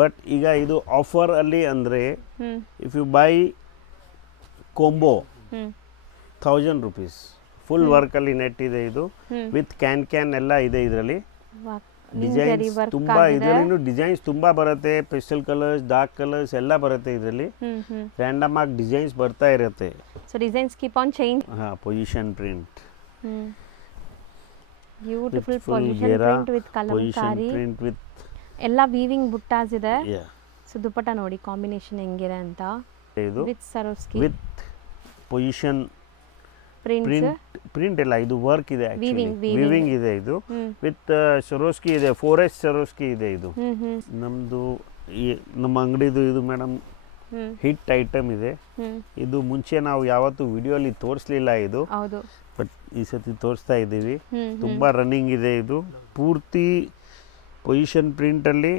But ಈಗ ಇದು offer ಅಲ್ಲಿ ಅಂದರೆ if you buy combo 1000 rupees full ವರ್ಕಲ್ಲಿ ನೆಟ್ ಇದೆ ಇದು ವಿತ್ ಕ್ಯಾನ್ ಎಲ್ಲ ಇದೆ ಇದರಲ್ಲಿ ಡಿಸೈನ್ಸ್ ತುಂಬ ಇದರಲ್ಲಿ ಡಿಸೈನ್ಸ್ ತುಂಬ ಬರುತ್ತೆ ಪೆಸ್ಟಲ್ ಕಲರ್ಸ್ ಡಾರ್ಕ್ ಕಲರ್ಸ್ ಎಲ್ಲ ಬರುತ್ತೆ ಇದರಲ್ಲಿ ರ್ಯಾಂಡಮ್ ಆಗಿ ಡಿಸೈನ್ಸ್ ಬರ್ತಾ ಇರುತ್ತೆ so designs keep on change position print beautiful position print with Kalamkari print with ಎಲ್ಲ ವೀವಿಂಗ್ ಬುಟ್ಟಾಸ್ ಇದೆ ಸೊ ದುಪಟ್ಟ ನೋಡಿ ಕಾಂಬಿನೇಷನ್ ಹೆಂಗಿದೆ ಅಂತ ಇದು ವಿತ್ ಸರೋಸ್ಕಿ ವಿತ್ ಪೊಸಿಷನ್ ಪ್ರಿಂಟ್ ಎಲ್ಲ ಇದು ವರ್ಕ್ ಇದೆ ವಿವಿಂಗ್ ಇದೆ ಇದು ವಿತ್ ಸರೋಸ್ಕಿ ಇದೆ 4S ಸರೋಸ್ಕಿ ಇದೆ ಇದು ನಮ್ದು ನಮ್ಮ ಅಂಗಡಿದು ಇದು ಮೇಡಮ್ ಹಿಟ್ ಐಟಮ್ ಇದೆ ಇದು ಮುಂಚೆ ನಾವು ಯಾವತ್ತು ವಿಡಿಯೋಲಿ ತೋರಿಸ್ಲಿಲ್ಲ ಇದು ಬಟ್ ಈ ಸತಿ ತೋರಿಸ್ತಾ ಇದ್ದೀವಿ ತುಂಬಾ ರನ್ನಿಂಗ್ ಇದೆ ಇದು ಪೂರ್ತಿ ಪೊಸಿಷನ್ ಪ್ರಿಂಟ್ ಅಲ್ಲಿ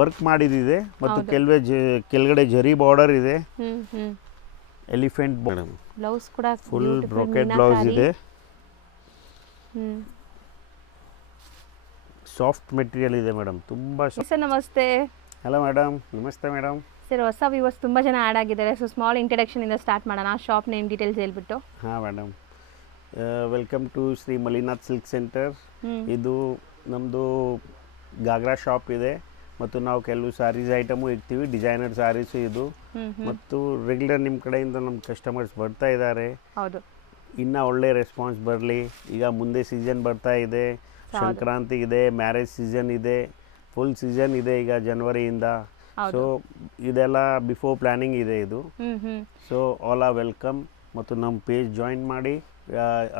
ವರ್ಕ್ ಮಾಡಿದಿದೆ ಮತ್ತು ಕೆಳಗಡೆ ಜರಿ ಬಾರ್ಡರ್ ಇದೆ ಎಲಿಫೆಂಟ್ ಮೇಡಮ್ ಬ್ಲೌಸ್ ಕೂಡ ಫುಲ್ ಬ್ರೋಕೆಟ್ ಬ್ಲೌಸ್ ಇದೆ ಸಾಫ್ಟ್ ಮೆಟೀರಿಯಲ್ ಇದೆ ಮೇಡಮ್ ತುಂಬಾ ಸರ್ ನಮಸ್ತೆ ಹಲೋ ಮೇಡಮ್ ನಮಸ್ತೆ ಮೇಡಮ್ ಸರ್ ಹೊಸ ವ್ಯೂವರ್ಸ್ ತುಂಬ ಜನ ಆ್ಯಡ್ ಆಗಿದ್ದಾರೆ ಸೊ ಸ್ಮಾಲ್ ಇಂಟ್ರಡಕ್ಷನ್ ಇಂದ ಸ್ಟಾರ್ಟ್ ಮಾಡೋಣ ಶಾಪ್ ನೇಮ್ ಡೀಟೇಲ್ಸ್ ಹೇಳ್ಬಿಟ್ಟು ಹಾಂ madam welcome to Shri Mallinath silk centre ಇದು ನಮ್ಮದು ಗಾಗ್ರಾ ಶಾಪ್ ಇದೆ ಮತ್ತು ನಾವು ಕೆಲವು ಸ್ಯಾರೀಸ್ ಐಟಮು ಇಡ್ತೀವಿ ಡಿಸೈನರ್ ಸ್ಯಾರೀಸು ಇದು ಮತ್ತು ರೆಗ್ಯುಲರ್ ನಿಮ್ಮ ಕಡೆಯಿಂದ ನಮ್ಮ ಕಸ್ಟಮರ್ಸ್ ಬರ್ತಾ ಇದ್ದಾರೆ ಇನ್ನೂ ಒಳ್ಳೆ ರೆಸ್ಪಾನ್ಸ್ ಬರಲಿ ಈಗ ಮುಂದೆ ಸೀಸನ್ ಬರ್ತಾ ಇದೆ ಸಂಕ್ರಾಂತಿ ಇದೆ ಮ್ಯಾರೇಜ್ ಸೀಸನ್ ಇದೆ ಫುಲ್ ಸೀಸನ್ ಇದೆ ಈಗ ಜನವರಿಯಿಂದ ಸೊ ಇದೆಲ್ಲ ಬಿಫೋರ್ ಪ್ಲಾನಿಂಗ್ ಇದೆ ಇದು ಸೊ ಆಲ್ ಆರ್ ವೆಲ್ಕಮ್ ಮತ್ತು ನಮ್ಮ ಪೇಜ್ ಜಾಯಿನ್ ಮಾಡಿ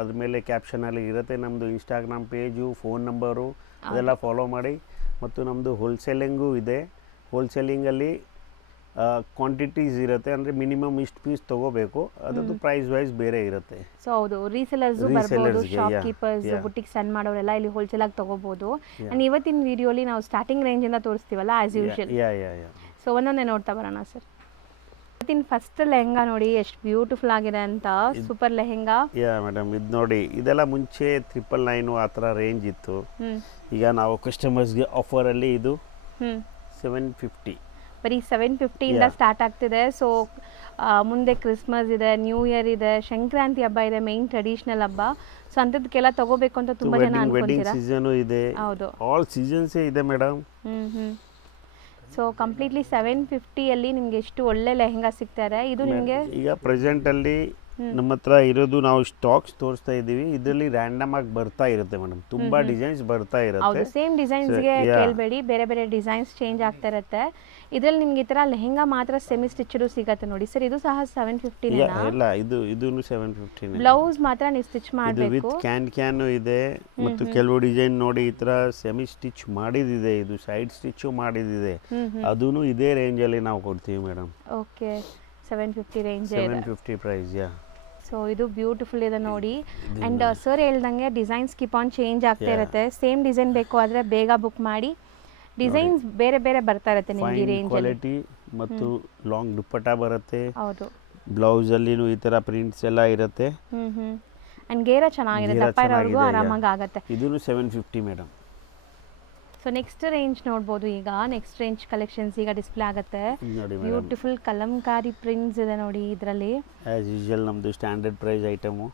ಅದ್ರ ಮೇಲೆ ಕ್ಯಾಪ್ಷನಲ್ಲಿ ಇರುತ್ತೆ ನಮ್ಮದು ಇನ್ಸ್ಟಾಗ್ರಾಮ್ ಪೇಜು ಫೋನ್ ನಂಬರು ಅದೆಲ್ಲ ಫಾಲೋ ಮಾಡಿ ಮತ್ತು ನಮ್ಮದು ಹೋಲ್ಸೇಲಿಂಗು ಇದೆ ಹೋಲ್ಸೇಲಿಂಗಲ್ಲಿ ಕ್ವಾಂಟಿಟೀಸ್ ಇರುತ್ತೆ ಅಂದರೆ ಮಿನಿಮಮ್ ಇಷ್ಟು ಪೀಸ್ ತೊಗೋಬೇಕು ಅದರದ್ದು ಪ್ರೈಸ್ ವೈಸ್ ಬೇರೆ ಇರುತ್ತೆ ಸೊ ಹೌದು ರೀಸೆಲರ್ಸು ಬರ್ಬೋದು ಶಾಪ್ ಕೀಪರ್ಸ್ ಬುಟಿಕ್ಸ್ ರನ್ ಮಾಡೋರೆಲ್ಲ ಇಲ್ಲಿ ಹೋಲ್ಸೇಲಾಗಿ ತೊಗೋಬೋದು ಆ್ಯಂಡ್ ಇವತ್ತಿನ ವಿಡಿಯೋಲಿ ನಾವು ಸ್ಟಾರ್ಟಿಂಗ್ ರೇಂಜಿಂದ ತೋರಿಸ್ತೀವಲ್ಲ ಆ್ಯಸ್ ಯೂಶುವಲ್ ಸೊ ಒಂದೊಂದೇ ನೋಡ್ತಾ ಬರೋಣ ಸರ್ ಇವತ್ತಿನ ಫಸ್ಟ್ ಲೆಹಂಗಾ ನೋಡಿ ಎಷ್ಟು ಬ್ಯೂಟಿಫುಲ್ ಆಗಿದೆ ಅಂತ ಸೂಪರ್ ಲೆಹಂಗಾ ಮೇಡಮ್ ಇದು ನೋಡಿ ಇದೆಲ್ಲ ಮುಂಚೆ 999 ಆ ಥರ ರೇಂಜ್ ಇತ್ತು ಈಗ ನಾವು ಕಸ್ಟಮರ್ಸ್ಗೆ ಆಫರಲ್ಲಿ ಇದು 750 ಬರೀ 750 ಇಂದ ಸ್ಟಾರ್ಟ್ ಆಗ್ತಿದೆ ಸೊ ಮುಂದೆ ಕ್ರಿಸ್ಮಸ್ ಇದೆ ನ್ಯೂ ಇಯರ್ ಇದೆ ಸಂಕ್ರಾಂತಿ ಹಬ್ಬ ಇದೆ ಮೇನ್ ಟ್ರೆಡಿಷನಲ್ ಹಬ್ಬ ಸೊ ಅಂಥದಕ್ಕೆಲ್ಲ ತಗೋಬೇಕು ಅಂತ ತುಂಬಾ ಜನ ಅನ್ಕೊಂತೀರಾ ಸೀಸನು ಇದೆ ಹೌದು ಆಲ್ ಸೀಸನ್ಸೇ ಇದೆ ಮೇಡಮ್ ಸೊ ಕಂಪ್ಲೀಟ್ಲಿ 750 ಅಲ್ಲಿ ನಿಮಗೆ ಎಷ್ಟು ಒಳ್ಳೆ ಲೆಹಂಗಾ ಸಿಗ್ತಾರೆ ಇದು ನಿಮಗೆ ಈಗ ಪ್ರೆಸೆಂಟ್ ಅಲ್ಲಿ ನಮ್ಮ ಹತ್ರ ಇರೋದು ನಾವು ಸ್ಟಾಕ್ಸ್ ತೋರಿಸ್ತಾ ಇದ್ದೀವಿ ಇದರಲ್ಲಿ ರ್ಯಾಂಡಮ್ ಆಗಿ ಬರ್ತಾ ಇರುತ್ತೆ ಮೇಡಮ್ ತುಂಬಾ ಡಿಸೈನ್ಸ್ ಬರ್ತಾ ಇರುತ್ತೆ ಹೌದು ಸೇಮ್ ಡಿಸೈನ್ಸ್ಗೆ ಕೇಳಬೇಡಿ ಬೇರೆ ಬೇರೆ ಡಿಸೈನ್ಸ್ ಚೇಂಜ್ ಆಗ್ತಾ ಇರುತ್ತೆ ಇದರಲ್ಲಿ ನಿಮಗೆ ಈ ಥರ ಲೆಹಂಗಾ ಮಾತ್ರ ಸೆಮಿ ಸ್ಟಿಚ್ಡು ಸಿಗುತ್ತೆ ನೋಡಿ ಸರ್ ಇದು ಸಹ 750 ಇಲ್ಲ ಇದು 750 ಬ್ಲೌಸ್ ಮಾತ್ರ ನೀವು ಸ್ಟಿಚ್ ಮಾಡಬೇಕು ವಿತ್ ಕ್ಯಾನ್ ಇದೆ ಮತ್ತು ಕೆಲವು ಡಿಸೈನ್ ನೋಡಿ ಈ ತರ ಸೆಮಿ ಸ್ಟಿಚ್ ಮಾಡಿದಿದೆ ಇದು ಸೈಡ್ ಸ್ಟಿಚ್ ಮಾಡಿದಿದೆ ಅದೂನು ಇದೇ ರೇಂಜ್ ಅಲ್ಲಿ ನಾವು ಕೊಡ್ತೀವಿ madam okay 750 range 750 price so ಇದು ಬ್ಯೂಟಿಫುಲ್ ಇದೆ ನೋಡಿ ಆ್ಯಂಡ್ ಸರ್ ಹೇಳ್ದಂಗೆ ಡಿಸೈನ್ಸ್ ಕೀಪ್ ಆನ್ ಚೇಂಜ್ ಆಗ್ತಾ ಇರುತ್ತೆ ಸೇಮ್ ಡಿಸೈನ್ ಬೇಕು ಆದರೆ ಬೇಗ ಬುಕ್ ಮಾಡಿ ಡಿಸೈನ್ಸ್ ಬೇರೆ ಬೇರೆ ಬರ್ತಾ ಇರುತ್ತೆ ನಿಮಗೆ ರೇಂಜ್ ಕ್ವಾಲಿಟಿ ಮತ್ತು ಲಾಂಗ್ ದುಪ್ಪಟ್ಟ ಬರುತ್ತೆ ಹೌದು ಬ್ಲೌಸ್ ಅಲ್ಲಿನೂ ಈ ತರ ಪ್ರಿಂಟ್ಸ್ ಎಲ್ಲ ಇರುತ್ತೆ ಆ್ಯಂಡ್ ಗೇರ ಚೆನ್ನಾಗಿದೆ ದಪ್ಪ ಇರೋರ್ಗೂ ಆರಾಮಾಗಿ ಆಗುತ್ತೆ ಇದೂ 750 ಮೇಡಮ್ ಸೊ ನೆಕ್ಸ್ಟ್ ರೇಂಜ್ ನೋಡ್ಬೋದು ಈಗ ನೆಕ್ಸ್ಟ್ ರೇಂಜ್ ಕಲೆಕ್ಷನ್ಸ್ ಈಗ ಡಿಸ್ಪ್ಲೇ ಆಗುತ್ತೆ ಬ್ಯೂಟಿಫುಲ್ ಕಲಂಕಾರಿ ಪ್ರಿಂಟ್ಸ್ ಇದೆ ನೋಡಿ ಇದರಲ್ಲಿ ಆಸ್ ಯೂಶುವಲ್ ನಮ್ಮದು ಸ್ಟ್ಯಾಂಡರ್ಡ್ ಪ್ರೈಸ್ ಐಟಮು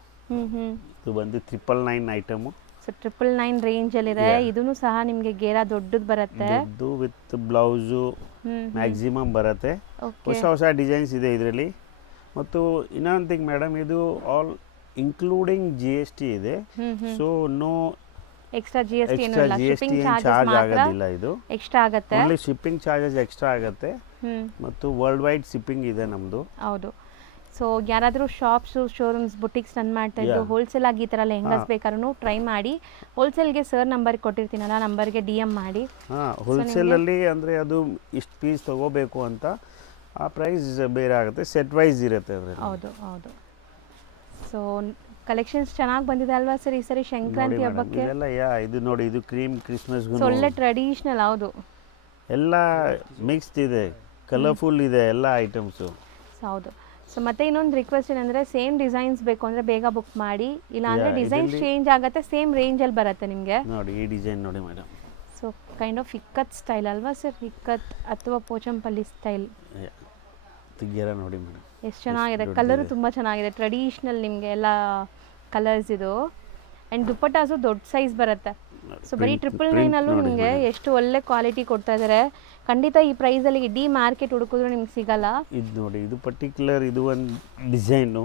ಇದು ಬಂದು 999 ಐಟಮು ಸೊ 999 ರೇಂಜಲ್ಲಿದೆ ಇದೂ ಸಹ ನಿಮಗೆ ಗೇರ ದೊಡ್ಡದು ಬರುತ್ತೆ ಇದು ವಿತ್ ಬ್ಲೌಸು ಮ್ಯಾಕ್ಸಿಮಮ್ ಬರುತ್ತೆ ಹೊಸ ಡಿಸೈನ್ಸ್ ಇದೆ ಇದರಲ್ಲಿ ಮತ್ತು ಇನ್ನೊಂದು ಥಿಂಗ್ ಮೇಡಮ್ ಇದು ಆಲ್ ಇನ್ಕ್ಲೂಡಿಂಗ್ GST ಇದೆ ಸೊ ನೋ ಎಕ್ಸ್ಟ್ರಾ GST ಏನೂ ಇಲ್ಲ ಶಿಪ್ಪಿಂಗ್ ಚಾರ್ಜ್ ಆಗೋದಿಲ್ಲ ಇದು ಎಕ್ಸ್ಟ್ರಾ ಆಗುತ್ತೆ ಓನ್ಲಿ ಶಿಪ್ಪಿಂಗ್ ಚಾರ್ಜಸ್ ಎಕ್ಸ್ಟ್ರಾ ಆಗುತ್ತೆ ಮತ್ತು ವರ್ಲ್ಡ್ ವೈಡ್ ಶಿಪ್ಪಿಂಗ್ ಇದೆ ನಮ್ಮದು ಹೌದು ಸೊ ಯಾರಾದರೂ ಶಾಪ್ಸು ಶೋರೂಮ್ಸ್ ಬುಟಿಕ್ಸ್ ರನ್ ಮಾಡ್ತಾ ಇದ್ದು ಹೋಲ್ಸೇಲ್ ಆಗಿ ಈ ಥರ ಲೆಹಂಗಾಸ್ ಬೇಕಾದ್ರೂ ಟ್ರೈ ಮಾಡಿ ಹೋಲ್ಸೇಲ್ಗೆ ಸರ್ ನಂಬರ್ ಕೊಟ್ಟಿರ್ತೀನಲ್ಲ ನಂಬರ್ಗೆ DM ಮಾಡಿ ಹೋಲ್ಸೇಲಲ್ಲಿ ಅಂದರೆ ಅದು ಇಷ್ಟು ಪೀಸ್ ತೊಗೋಬೇಕು ಅಂತ ಆ ಪ್ರೈಸ್ ಬೇರೆ ಆಗುತ್ತೆ ಸೆಟ್ ವೈಸ್ ಇರುತ್ತೆ ಅದರಲ್ಲಿ ಹೌದು ಸೊ ಕಲೆಕ್ಷನ್ಸ್ ಚೆನ್ನಾಗಿ ಬಂದಿದೆ ಅಲ್ವಾ ಸರ್ ಈ ಸರಿ ಸಂಕ್ರಾಂತಿ ಹಬ್ಬಕ್ಕೆ ಇದು ನೋಡಿ ಇದು ಕ್ರೀಮ್ ಕ್ರಿಸ್ಮಸ್ ಒಳ್ಳೆ ಟ್ರೆಡಿಷನಲ್ ಹೌದು ಎಲ್ಲ ಮಿಕ್ಸ್ಡ್ ಇದೆ ಕಲರ್ಫುಲ್ ಇದೆ ಎಲ್ಲ ಐಟಮ್ಸು ಹೌದು ಸೊ ಮತ್ತೆ ಇನ್ನೊಂದು ರಿಕ್ವೆಸ್ಟ್ ಏನಂದರೆ ಸೇಮ್ ಡಿಸೈನ್ಸ್ ಬೇಕು ಅಂದರೆ ಬೇಗ ಬುಕ್ ಮಾಡಿ ಇಲ್ಲ ಅಂದರೆ ಡಿಸೈನ್ಸ್ ಚೇಂಜ್ ಆಗುತ್ತೆ ಸೇಮ್ ರೇಂಜಲ್ಲಿ ಬರುತ್ತೆ ನಿಮಗೆ ನೋಡಿ ಈ ಡಿಸೈನ್ ನೋಡಿ madam so kind of ikat style ಅಲ್ವಾ ಸರ್? ಇಕ್ಕತ್ ಅಥವಾ ಪೋಚಂಪಲ್ಲಿ ಸ್ಟೈಲ್. ತೆಗಿಯರ ನೋಡಿ ಮೇಡಮ್ ಎಷ್ಟು ಚೆನ್ನಾಗಿದೆ, ಕಲರು ತುಂಬ ಚೆನ್ನಾಗಿದೆ. ಟ್ರೆಡಿಷ್ನಲ್ ನಿಮಗೆ ಎಲ್ಲ ಕಲರ್ಸ್ ಇದು. ಆ್ಯಂಡ್ ದುಪ್ಪಟ್ಟಾಸು ದೊಡ್ಡ ಸೈಜ್ ಬರುತ್ತೆ. ಸೊ ಬರೀ 999 ನಿಮಗೆ ಎಷ್ಟು ಒಳ್ಳೆ ಕ್ವಾಲಿಟಿ ಕೊಡ್ತಾ ಇದ್ದಾರೆ. ಖಂಡಿತ ಈ ಪ್ರೈಸಲ್ಲಿ ಇಡೀ ಮಾರ್ಕೆಟ್ ಹುಡುಕಿದ್ರು ನಿಮ್ಗೆ ಸಿಗಲ್ಲ. ಇದು ನೋಡಿ, ಇದು ಪರ್ಟಿಕ್ಯುಲರ್ ಇದು ಒಂದು ಡಿಸೈನು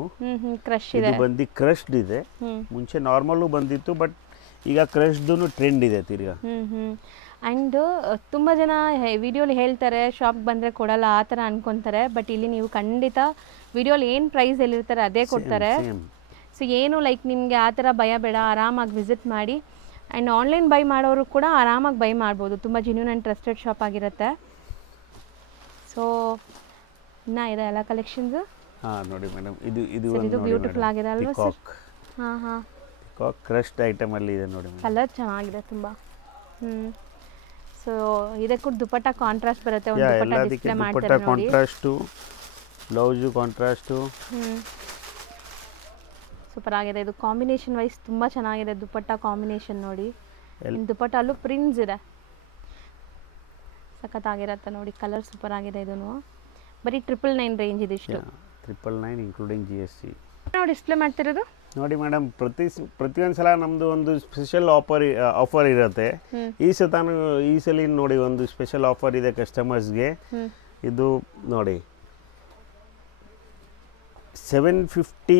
ಕ್ರಶ್ ಇದು ಇದೆ. ಬಂದು ಕ್ರಶ್ಡ್ ಇದೆ. ಮುಂಚೆ ನಾರ್ಮಲ್ಲು ಬಂದಿತ್ತು, ಬಟ್ ಈಗ ಕ್ರಶ್ಡ್ದು ಟ್ರೆಂಡ್ ಇದೆ ತಿರ್ಗಾ. ಆ್ಯಂಡ್ ತುಂಬ ಜನ ವಿಡಿಯೋಲಿ ಹೇಳ್ತಾರೆ ಶಾಪ್ಗೆ ಬಂದರೆ ಕೊಡಲ್ಲ ಆ ಥರ ಅನ್ಕೊತಾರೆ. ಬಟ್ ಇಲ್ಲಿ ನೀವು ಖಂಡಿತ ವಿಡಿಯೋಲಿ ಏನು ಪ್ರೈಸ್ ಎಲ್ಲಿರ್ತಾರೆ ಅದೇ ಕೊಡ್ತಾರೆ. ಸೊ ಏನು ಲೈಕ್ ನಿಮಗೆ ಆ ಥರ ಭಯ ಬೇಡ, ಆರಾಮಾಗಿ ವಿಸಿಟ್ ಮಾಡಿ. ಆ್ಯಂಡ್ ಆನ್ಲೈನ್ ಬೈ ಮಾಡೋರು ಕೂಡ ಆರಾಮಾಗಿ ಬೈ ಮಾಡ್ಬೋದು. ತುಂಬ ಜೆನ್ಯೂನ್ ಆ್ಯಂಡ್ ಟ್ರಸ್ಟೆಡ್ ಶಾಪ್ ಆಗಿರುತ್ತೆ. ಸೊ ಇನ್ನೂ ಇದೆ ಎಲ್ಲ ಕಲೆಕ್ಷನ್ಸು. ಹಾಂ ನೋಡಿ ಮೇಡಮ್, ಇದು ಇದು ಇದು ಬ್ಯೂಟಿಫುಲ್ ಆಗಿದೆ ಅಲ್ವಾ ಸರ್? ಹಾಂ ಹಾಂ, ಕ್ರಶ್ಡ್ ಐಟಮಲ್ಲಿ ಇದೆ ನೋಡಿ. ಕಲರ್ ಚೆನ್ನಾಗಿದೆ ತುಂಬ. ಸೊ ಇದಕ್ಕೂ ದುಪ್ಪಟ್ಟ ಕಾಂಟ್ರಾಸ್ಟ್ ಬರುತ್ತೆ. ಒಂದು ದುಪ್ಪಟ್ಟ ಡಿಸ್ಪ್ಲೇ ಮಾಡ್ತಾರೆ ನೋಡಿ. Contrast, blouse contrast. ಸೂಪರ್ ಆಗಿದೆ. ಇದು ಕಾಂಬಿನೇಷನ್ ವೈಸ್ ತುಂಬ ಚೆನ್ನಾಗಿದೆ. ದುಪ್ಪಟ್ಟ ಕಾಂಬಿನೇಷನ್ ನೋಡಿ. ದುಪ್ಪಟ್ಟಲ್ಲೂ ಪ್ರಿಂಟ್ಸ್ ಇದೆ, ಸಖತ್ತಾಗಿರುತ್ತೆ ನೋಡಿ. ಕಲರ್ ಸೂಪರ್ ಆಗಿದೆ. ಇದೂ ಬರೀ 999 ರೇಂಜ್ ಇದಿಷ್ಟು. 999 ಇನ್ಕ್ಲೂಡಿಂಗ್ GST. ನಾವು ಡಿಸ್ಪ್ಲೇ ಮಾಡ್ತಿರೋದು ನೋಡಿ ಮೇಡಮ್, ಪ್ರತಿಯೊಂದು ಸಲ ನಮ್ಮದು ಒಂದು ಸ್ಪೆಷಲ್ ಆಫರ್ ಇರುತ್ತೆ. ಈ ಸಲ ನೋಡಿ ಒಂದು ಸ್ಪೆಷಲ್ ಆಫರ್ ಇದೆ ಕಸ್ಟಮರ್ಸ್ಗೆ. ಇದು ನೋಡಿ 750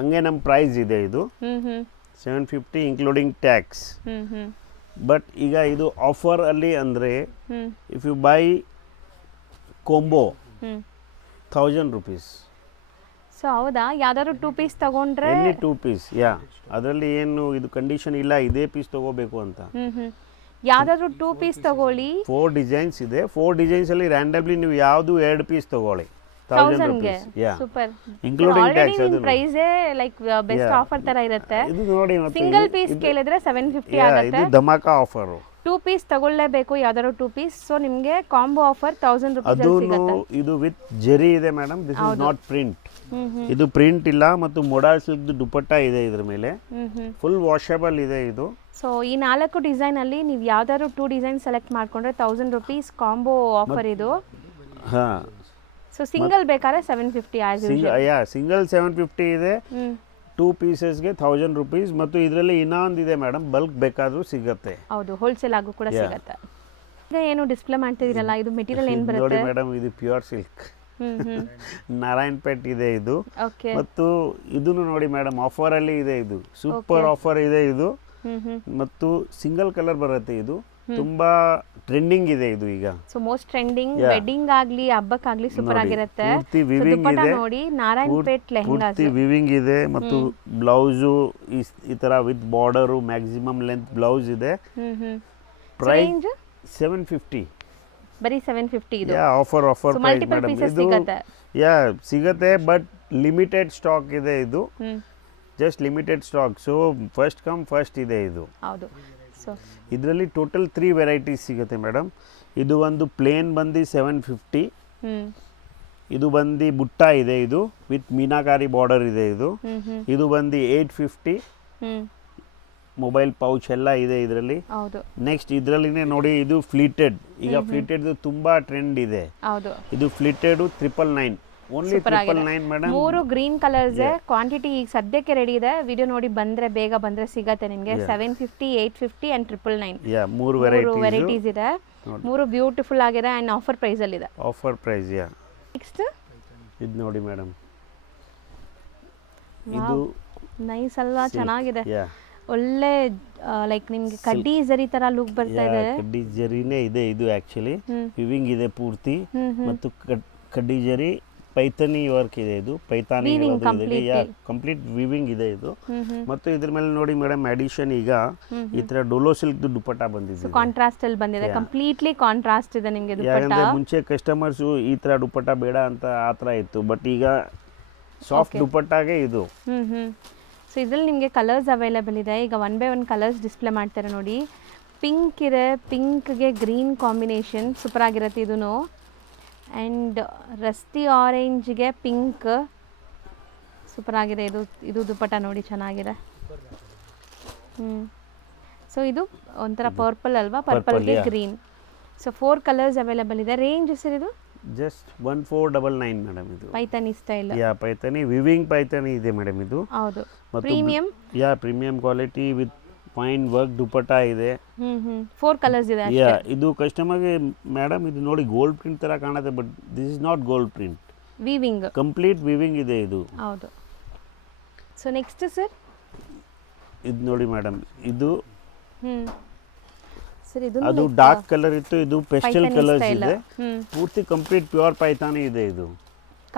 ಹಂಗೆ ನಮ್ಮ ಪ್ರೈಸ್ ಇದೆ. ಇದು 750 ಇನ್ಕ್ಲೂಡಿಂಗ್ ಟ್ಯಾಕ್ಸ್. ಬಟ್ ಈಗ ಇದು ಆಫರ್ ಅಲ್ಲಿ ಅಂದರೆ if you buy combo 1000 rupees. So ಹೌದಾ? ಯಾವ್ದಾದ್ರು 2 ಪೀಸ್ ತಗೊಂಡ್ರೆ ಎನಿ 2 ಪೀಸ್, ಅದರಲ್ಲಿ ಏನು ಇದು ಕಂಡೀಷನ್ ಇಲ್ಲ ಇದೇ ಪೀಸ್ ತಗೋಬೇಕು ಅಂತ. ಯಾವ್ದಾದ್ರು 2 ಪೀಸ್ ತಗೊಳ್ಳಿ. 4 ಡಿಸೈನ್ಸ್ ಇದೆ. 4 ಡಿಸೈನ್ಸ್ ಅಲ್ಲಿ ರ್ಯಾಂಡಮ್ಲಿ ನೀವು ಯಾವುದು 2 ಪೀಸ್ ತಗೊಳ್ಳಿ 1000 ರೂಪೀಸ್. ಸೂಪರ್. Including tax. ಅದು ಪ್ರೈಸ್ ಲೈಕ್ ಬೆಸ್ಟ್ ಆಫರ್ ತರ ಇರುತ್ತೆ. ಇದು ನೋಡಿ, ಸಿಂಗಲ್ ಪೀಸ್ ಕೇಳಿದ್ರೆ 750 ಆಗುತ್ತೆ. ಇದು ಧಮಾಕಾ ಆಫರ್. 2 ಪೀಸ್ ತಗೊಳ್ಳೇಬೇಕು, ಯಾವ್ದಾದ್ರು 2 ಪೀಸ್. ಸೊ ನಿಮಗೆ ಕಾಂಬೋ ಆಫರ್ 1000 ರೂಪೀಸ್ ಸಿಗುತ್ತೆ. ಇದು ವಿತ್ ಜೆರಿ ಇದೆ madam. This is not print. ಇದು ಪ್ರಿಂಟ್ ಇಲ್ಲ. ಮತ್ತು ಮೊಡಾಲ್ ಸಿಲ್ಕ್ ದುಪಟ್ಟ ಇದೆ ಇದ್ರ ಮೇಲೆ. ಫುಲ್ ವಾಷಬಲ್ ಇದೆ ಇದು. ಸೊ ಈ 4 ಡಿಸೈನ್ ಅಲ್ಲಿ ನೀವು ಯಾವ್ದಾದ್ರು 2 ಡಿಸೈನ್ ಸೆಲೆಕ್ಟ್ ಮಾಡ್ಕೊಂಡ್ರೆ 1000 ರೂಪೀಸ್ ಕಾಂಬೋ ಆಫರ್ ಇದು. ಹಾ. ಸೊ ಸಿಂಗಲ್ ಬೇಕಾದ್ರೆ 750 ಆಸ್ ಯೂಶುವಲ್. ಸಿಂಗಲ್ 750 ಇದೆ. 2 ಪೀಸಸ್ಗೆ 1000 ರೂಪೀಸ್. ಮತ್ತು ಇದರಲ್ಲಿ ಇನ್ನೊಂದು ಇದೆ ಮೇಡಮ್, ಬಲ್ಕ್ ಬೇಕಾದ್ರೂ ಸಿಗುತ್ತೆ. ಹೌದು, ಹೋಲ್ಸೇಲ್ ಆಗು ಕೂಡ ಸಿಗುತ್ತೆ. ಈಗ ಏನು ಡಿಸ್ಪ್ಲೇ ಮಾಡ್ತಿದ್ದೀರಲ್ಲ, ಇದು ಮೆಟೀರಿಯಲ್ ಏನು ಬರುತ್ತೆ ನೋಡಿ ಮೇಡಮ್? ಇದು ಪ್ಯೂರ್ ಸಿಲ್ಕ್, ನಾರಾಯಣಪೇಟ್ ಇದೆ ಇದು. ಮತ್ತು ಇದನ್ನು ನೋಡಿ ಮೇಡಮ್, ಆಫರ್ ಅಲ್ಲಿ ಇದೆ. ಇದು ಸೂಪರ್ ಆಫರ್ ಇದೆ ಇದು. ಮತ್ತು ಸಿಂಗಲ್ ಕಲರ್ ಬರುತ್ತೆ. ಇದು ತುಂಬಾ ಟ್ರೆಂಡಿಂಗ್ ಇದೆ ಇದು ಈಗ. ಸೊ ಮೋಸ್ಟ್ ಟ್ರೆಂಡಿಂಗ್, ವೆಡ್ಡಿಂಗ್ ಆಗ್ಲಿ ಹಬ್ಬಕ್ಕಾಗ್ಲಿ ಸೂಪರ್ ಆಗಿರುತ್ತೆ. ಪೂರ್ತಿ ವಿವಿಂಗ್ ಇದೆ ನೋಡಿ. ನಾರಾಯಣಪೇಟ್ ಲೆಹಂಗಾ ಪೂರ್ತಿ ವಿವಿಂಗ್ ಇದೆ. ಮತ್ತು ಬ್ಲೌಸು ಈ ತರ with border, maximum length blouse ಇದೆ. ಪ್ರೈಸ್ 750. ಬರೀ 750 ಇದು. Offer price madam. ಇದು ಸಿಗುತ್ತೆ, ಬಟ್ ಲಿಮಿಟೆಡ್ ಸ್ಟಾಕ್ ಇದೆ ಇದು. Just limited stock. So first come first ಇದೆ ಇದು. ಹೌದು. ಸೊ ಇದರಲ್ಲಿ ಟೋಟಲ್ 3 ವೆರೈಟೀಸ್ ಸಿಗುತ್ತೆ ಮೇಡಮ್. ಇದು ಒಂದು ಪ್ಲೇನ್ ಬಂದು 750. ಇದು ಬಂದು ಬುಟ್ಟ ಇದೆ. ಇದು ವಿತ್ ಮೀನಾಕಾರಿ ಬಾರ್ಡರ್ ಇದೆ. ಇದು ಬಂದು 850. ಮೊಬೈಲ್ ಪೌಚ್ ಎಲ್ಲ ಇದೆ ಇದರಲ್ಲಿ. ನೆಕ್ಸ್ಟ್ ಇದರಲ್ಲಿನೇ ನೋಡಿ, ಇದು ಫ್ಲೀಟೆಡ್. ಈಗ ಫ್ಲೀಟೆಡ್ ತುಂಬಾ ಟ್ರೆಂಡ್ ಇದೆ. ಇದು ಫ್ಲೀಟೆಡ್ 999. Only 999 madam. 3 green colours. Quantity ಈಗ ಸದ್ಯಕ್ಕೆ ರೆಡಿ ಇದೆ. ವಿಡಿಯೋ ನೋಡಿ ಬಂದ್ರೆ ಬೇಗ ಬಂದ್ರೆ ಸಿಗತ್ತೆ ನಿಮಗೆ. 750, 850 ಅಂಡ್ 999. 3 ವೆರೈಟೀಸ್ ಇದೆ. 3 ಬ್ಯೂಟಿಫುಲ್ ಆಗಿದೆ ಅಂಡ್ ಆಫರ್ ಪ್ರೈಸ್ ಅಲ್ಲಿ ಇದೆ. Offer price. ನೆಕ್ಸ್ಟ್ ಇದು ನೋಡಿ ಮೇಡಮ್, ಇದು ನೈಸ್ ಅಲ್ವಾ? ಚೆನ್ನಾಗಿದೆ. ಒಳ್ಳೆ ಲೈಕ್ ನಿಮ್ಗೆ ಕಡ್ಡಿ ಜರಿ ತರ ಲುಕ್ ಬರ್ತಾ ಇದೆ. ಕಡ್ಡಿ ಜರಿನೇ ಇದೆ ಇದು. ಆಕ್ಚುಲಿ ವಿವಿಂಗ್ ಇದೆ ಪೂರ್ತಿ. ಮತ್ತು ಕಡ್ಡಿ ಜರಿ ಪೈಥಾನಿ ವರ್ಕ್ ಇದೆ. ಇದು ಪೈಥಾನಿ ಕಂಪ್ಲೀಟ್ ವಿವಿಂಗ್ ಇದೆ ಇದು. ಮತ್ತು ಇದ್ರ ಮೇಲೆ ನೋಡಿ ಮೇಡಮ್, ಅಡಿಷನ್ ಈಗ ಈ ತರ ಡೋಲೋ ಸಿಲ್ಕ್ ದುಪಟ್ಟ ಬಂದಿದೆ. ಕಾಂಟ್ರಾಸ್ಟ್ ಅಲ್ಲಿ ಬಂದಿದೆ. ಕಂಪ್ಲೀಟ್ಲಿ ಕಾಂಟ್ರಾಸ್ಟ್ ಇದೆ ನಿಮಗೆ ದುಪಟ್ಟ. ಯಾಕಂದ್ರೆ ಮುಂಚೆ ಕಸ್ಟಮರ್ಸ್ ಈ ತರ ದುಪಟ್ಟ ಬೇಡ ಅಂತ ಆತರ ಇತ್ತು. ಬಟ್ ಈಗ ಸಾಫ್ಟ್ ದುಪಟ್ಟಾಗೆ ಇದು. ಸೊ ಇದ್ರಲ್ಲಿ ನಿಮಗೆ ಕಲರ್ಸ್ ಅವೈಲೇಬಲ್ ಇದೆ. ಈಗ 1 by 1 ಕಲರ್ಸ್ ಡಿಸ್ಪ್ಲೇ ಮಾಡ್ತಾರೆ ನೋಡಿ. ಪಿಂಕ್ ಇದೆ, ಪಿಂಕ್ಗೆ ಗ್ರೀನ್ ಕಾಂಬಿನೇಷನ್ ಸೂಪರ್ ಆಗಿರುತ್ತೆ ಇದೂ. ಆ್ಯಂಡ್ ರಸ್ತಿ ಆರೆಂಜ್ಗೆ ಪಿಂಕ್ ಸೂಪರ್ ಆಗಿದೆ. ಇದು ದುಪಟ್ಟ ನೋಡಿ ಚೆನ್ನಾಗಿದೆ. ಸೊ ಸೊ ಇದು ಒಂಥರ ಪರ್ಪಲ್ ಅಲ್ವಾ, ಪರ್ಪಲ್ಗೆ ಗ್ರೀನ್. ಸೊ 4 ಕಲರ್ಸ್ ಅವೈಲೇಬಲ್ ಇದೆ. ರೇಂಜ್ ಸರ್ ಇದು ಜಸ್ಟ್ 1499 ಮೇಡಮ್ ಇದು. ಪೈತಾನಿ ಸ್ಟೈಲ್. ಪೈತಾನಿ ವಿವಿಂಗ್ ಪೈತಾನಿ ಇದೆ ಮೇಡಮ್ ಇದು. ಹೌದು, premium. Premium quality with fine work dupatta ಇದೆ. 4 ಕಲರ್ಸ್ ಇದೆ. ಇದು ಕಸ್ಟಮರ್ಗೆ ಮೇಡಮ್ ಇದು ನೋಡಿ ಗೋಲ್ಡ್ ಪ್ರಿಂಟ್ ತರ ಕಾಣುತ್ತೆ, but this is not gold print. Weaving, complete weaving ಇದೆ ಇದು. ಹೌದು. ಸೊ ನೆಕ್ಸ್ಟ್ ಸರ್ ಇದು ನೋಡಿ ಮೇಡಮ್, ಇದು ಸರ್ ಇದು ಅದು ಡಾರ್ಕ್ ಕಲರ್ ಇತ್ತು, ಇದು ಪೆಸ್ಟಲ್ ಕಲರ್ಸ್ ಇದೆ. ಪೂರ್ತಿ ಕಂಪ್ಲೀಟ್ ಪ್ಯೂರ್ ಪೈತಾನಿ ಇದೆ ಇದು.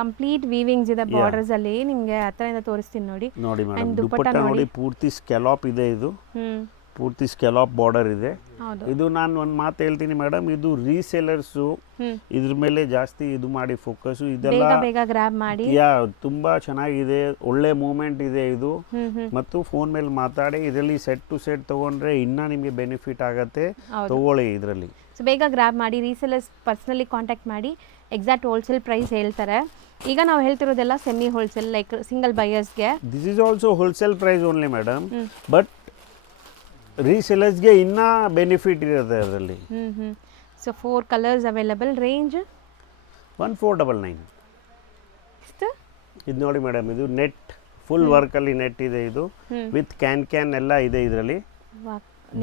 ಕಂಪ್ಲೀಟ್ ವೀವಿಂಗ್ಸ್ ಇದೆ ಬಾರ್ಡರ್ಸ್ ಅಲ್ಲಿ. ನಿಮಗೆ ಹತ್ರದಿಂದ ತೋರಿಸ್ತೀನಿ ನೋಡಿ. ನೋಡಿ ಮೇಡಮ್, ದುಪಟ್ಟ ನೋಡಿ ಪೂರ್ತಿ ಸ್ಕ್ಯಾಲಪ್ ಇದೆ ಇದು. ಪೂರ್ತಿ ಸ್ಕ್ಯಾಲಪ್ ಬಾರ್ಡರ್ ಇದೆ. ಇದು ನಾನು ಒಂದು ಮಾತು ಹೇಳ್ತೀನಿ ಮೇಡಮ್, ಇದು ರೀಸೇಲರ್ಸು ಇದ್ರ ಮೇಲೆ ಜಾಸ್ತಿ ಇದು ಮಾಡಿ ಫೋಕಸ್. ಇದೆಲ್ಲ ಬೇಗ ಗ್ರಾಬ್ ಮಾಡಿ. ತುಂಬಾ ಚೆನ್ನಾಗಿದೆ, ಒಳ್ಳೆ ಮೂವ್ಮೆಂಟ್ ಇದೆ ಇದು. ಮತ್ತು ಫೋನ್ ಮೇಲೆ ಮಾತಾಡಿ ಇದರಲ್ಲಿ ಸೆಟ್ ಟು ಸೆಟ್ ತಗೊಂಡ್ರೆ ಇನ್ನ ನಿಮಗೆ ಬೆನಿಫಿಟ್ ಆಗತ್ತೆ, ತಗೊಳ್ಳಿ ಇದರಲ್ಲಿ. ಸೊ ಬೇಗ ಗ್ರಾಬ್ ಮಾಡಿ. ರೀಸೇಲರ್ಸ್ ಪರ್ಸನಲಿ ಕಾಂಟ್ಯಾಕ್ಟ್ ಮಾಡಿ, ಎಕ್ಸಾಕ್ಟ್ ಹೋಲ್ಸೇಲ್ ಪ್ರೈಸ್ ಹೇಳ್ತಾರೆ. ಈಗ ನಾವು ಹೇಳ್ತಿರೋದೆಲ್ಲ ಸೆಮಿ ಹೋಲ್ಸೇಲ್, ಲೈಕ್ ಸಿಂಗಲ್ ಬೈಯರ್ಸ್ಗೆ. This is also wholesale price only madam, but ರೀಸೇಲರ್ಸ್ಗೆ ಇನ್ನೂ ಬೆನಿಫಿಟ್ ಇರುತ್ತೆ ಅದರಲ್ಲಿ. So 4 colours available. ರೇಂಜ್ 1499. ಇದು ನೋಡಿ ಮೇಡಮ್, ಇದು ನೆಟ್ ಫುಲ್ ವರ್ಕಲ್ಲಿ ನೆಟ್ ಇದೆ ಇದು. ವಿತ್ ಕ್ಯಾನ್ ಎಲ್ಲ ಇದೆ ಇದರಲ್ಲಿ.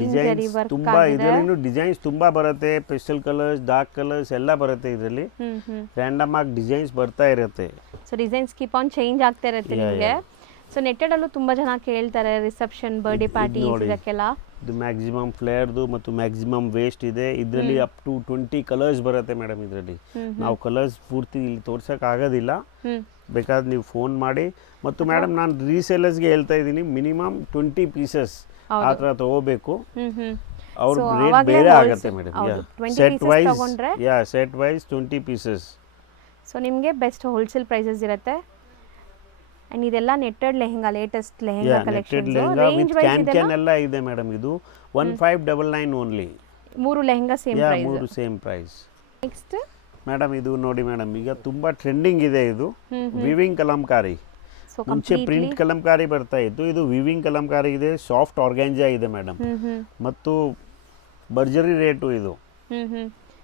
ಡಿಸೈನ್ಸ್ ತುಂಬಾ, ಇದರಲ್ಲಿ ಡಿಸೈನ್ಸ್ ತುಂಬಾ ಬರುತ್ತೆ. ಪೆಸ್ಟಲ್ ಕಲರ್ಸ್, ಡಾರ್ಕ್ ಕಲರ್ಸ್ ಎಲ್ಲ ಬರುತ್ತೆ ಇದರಲ್ಲಿ. ರ್ಯಾಂಡಮ್ ಆಗಿ ಡಿಸೈನ್ಸ್ ಬರ್ತಾ ಇರುತ್ತೆ. So designs keep on change ಆಗ್ತಾ ಇರುತ್ತೆ ನಿಮಗೆ. ಸೊ ನೆಟ್ಟೆಡ್ ಅಲ್ಲೂ ತುಂಬಾ ಜನ ಕೇಳ್ತಾರೆ, ರಿಸೆಪ್ಷನ್, ಬರ್ಡೇ ಪಾರ್ಟಿ ಇದಕ್ಕೆಲ್ಲ. ಇದು ಮ್ಯಾಕ್ಸಿಮಮ್ ಫ್ಲೇರ್ದು ಮತ್ತು ಮ್ಯಾಕ್ಸಿಮಮ್ ವೇಸ್ಟ್ ಇದೆ ಇದರಲ್ಲಿ. ಅಪ್ ಟು 20 ಕಲರ್ಸ್ ಬರುತ್ತೆ ಮೇಡಮ್ ಇದರಲ್ಲಿ. ನಾವು ಕಲರ್ಸ್ ಪೂರ್ತಿ ಇಲ್ಲಿ ತೋರ್ಸಕ್ ಆಗೋದಿಲ್ಲ, ಬೇಕಾದ್ರೆ ನೀವು ಫೋನ್ ಮಾಡಿ. ಮತ್ತು ಮೇಡಮ್ ನಾನು ರೀಸೇಲರ್ಸ್ಗೆ ಹೇಳ್ತಾ ಇದ್ದೀನಿ, ಮಿನಿಮಮ್ 20 ಪೀಸಸ್ ಆ ಥರ ತಗೋಬೇಕು. ಅವ್ರ ರೇಟ್ ಬೇರೆ ಆಗುತ್ತೆ madam. Set wise 20 pieces. So ನಿಮಗೆ ಬೆಸ್ಟ್ ಹೋಲ್ಸೇಲ್ ಪ್ರೈಸಸ್ ಇರುತ್ತೆ. ಅಂಡ್ ಇದೆಲ್ಲ netted lehenga, latest lehenga collections. Range wise can ಎಲ್ಲ ಇದೆ ಮೇಡಮ್. ಇದು 1599 only. 3 lehenga same price. 3 same price. Next madam ಇದು ನೋಡಿ ಮೇಡಮ್, ಈಗ ತುಂಬಾ ಟ್ರೆಂಡಿಂಗ್ ಇದೆ ಇದು. ವಿವಿಂಗ್ ಕಲಂಕಾರಿ. ಮುಂಚೆ ಪ್ರಿಂಟ್ ಕಲಂಕಾರಿ ಬರ್ತಾ ಇತ್ತು, ಇದು ವಿವಿಂಗ್ ಕಲಂಕಾರಿ ಇದೆ. ಸಾಫ್ಟ್ ಆರ್ಗ್ಯಾನ್ಜಾ ಇದೆ ಮೇಡಮ್, ಮತ್ತು ಬರ್ಜರಿ ರೇಟು ಇದು.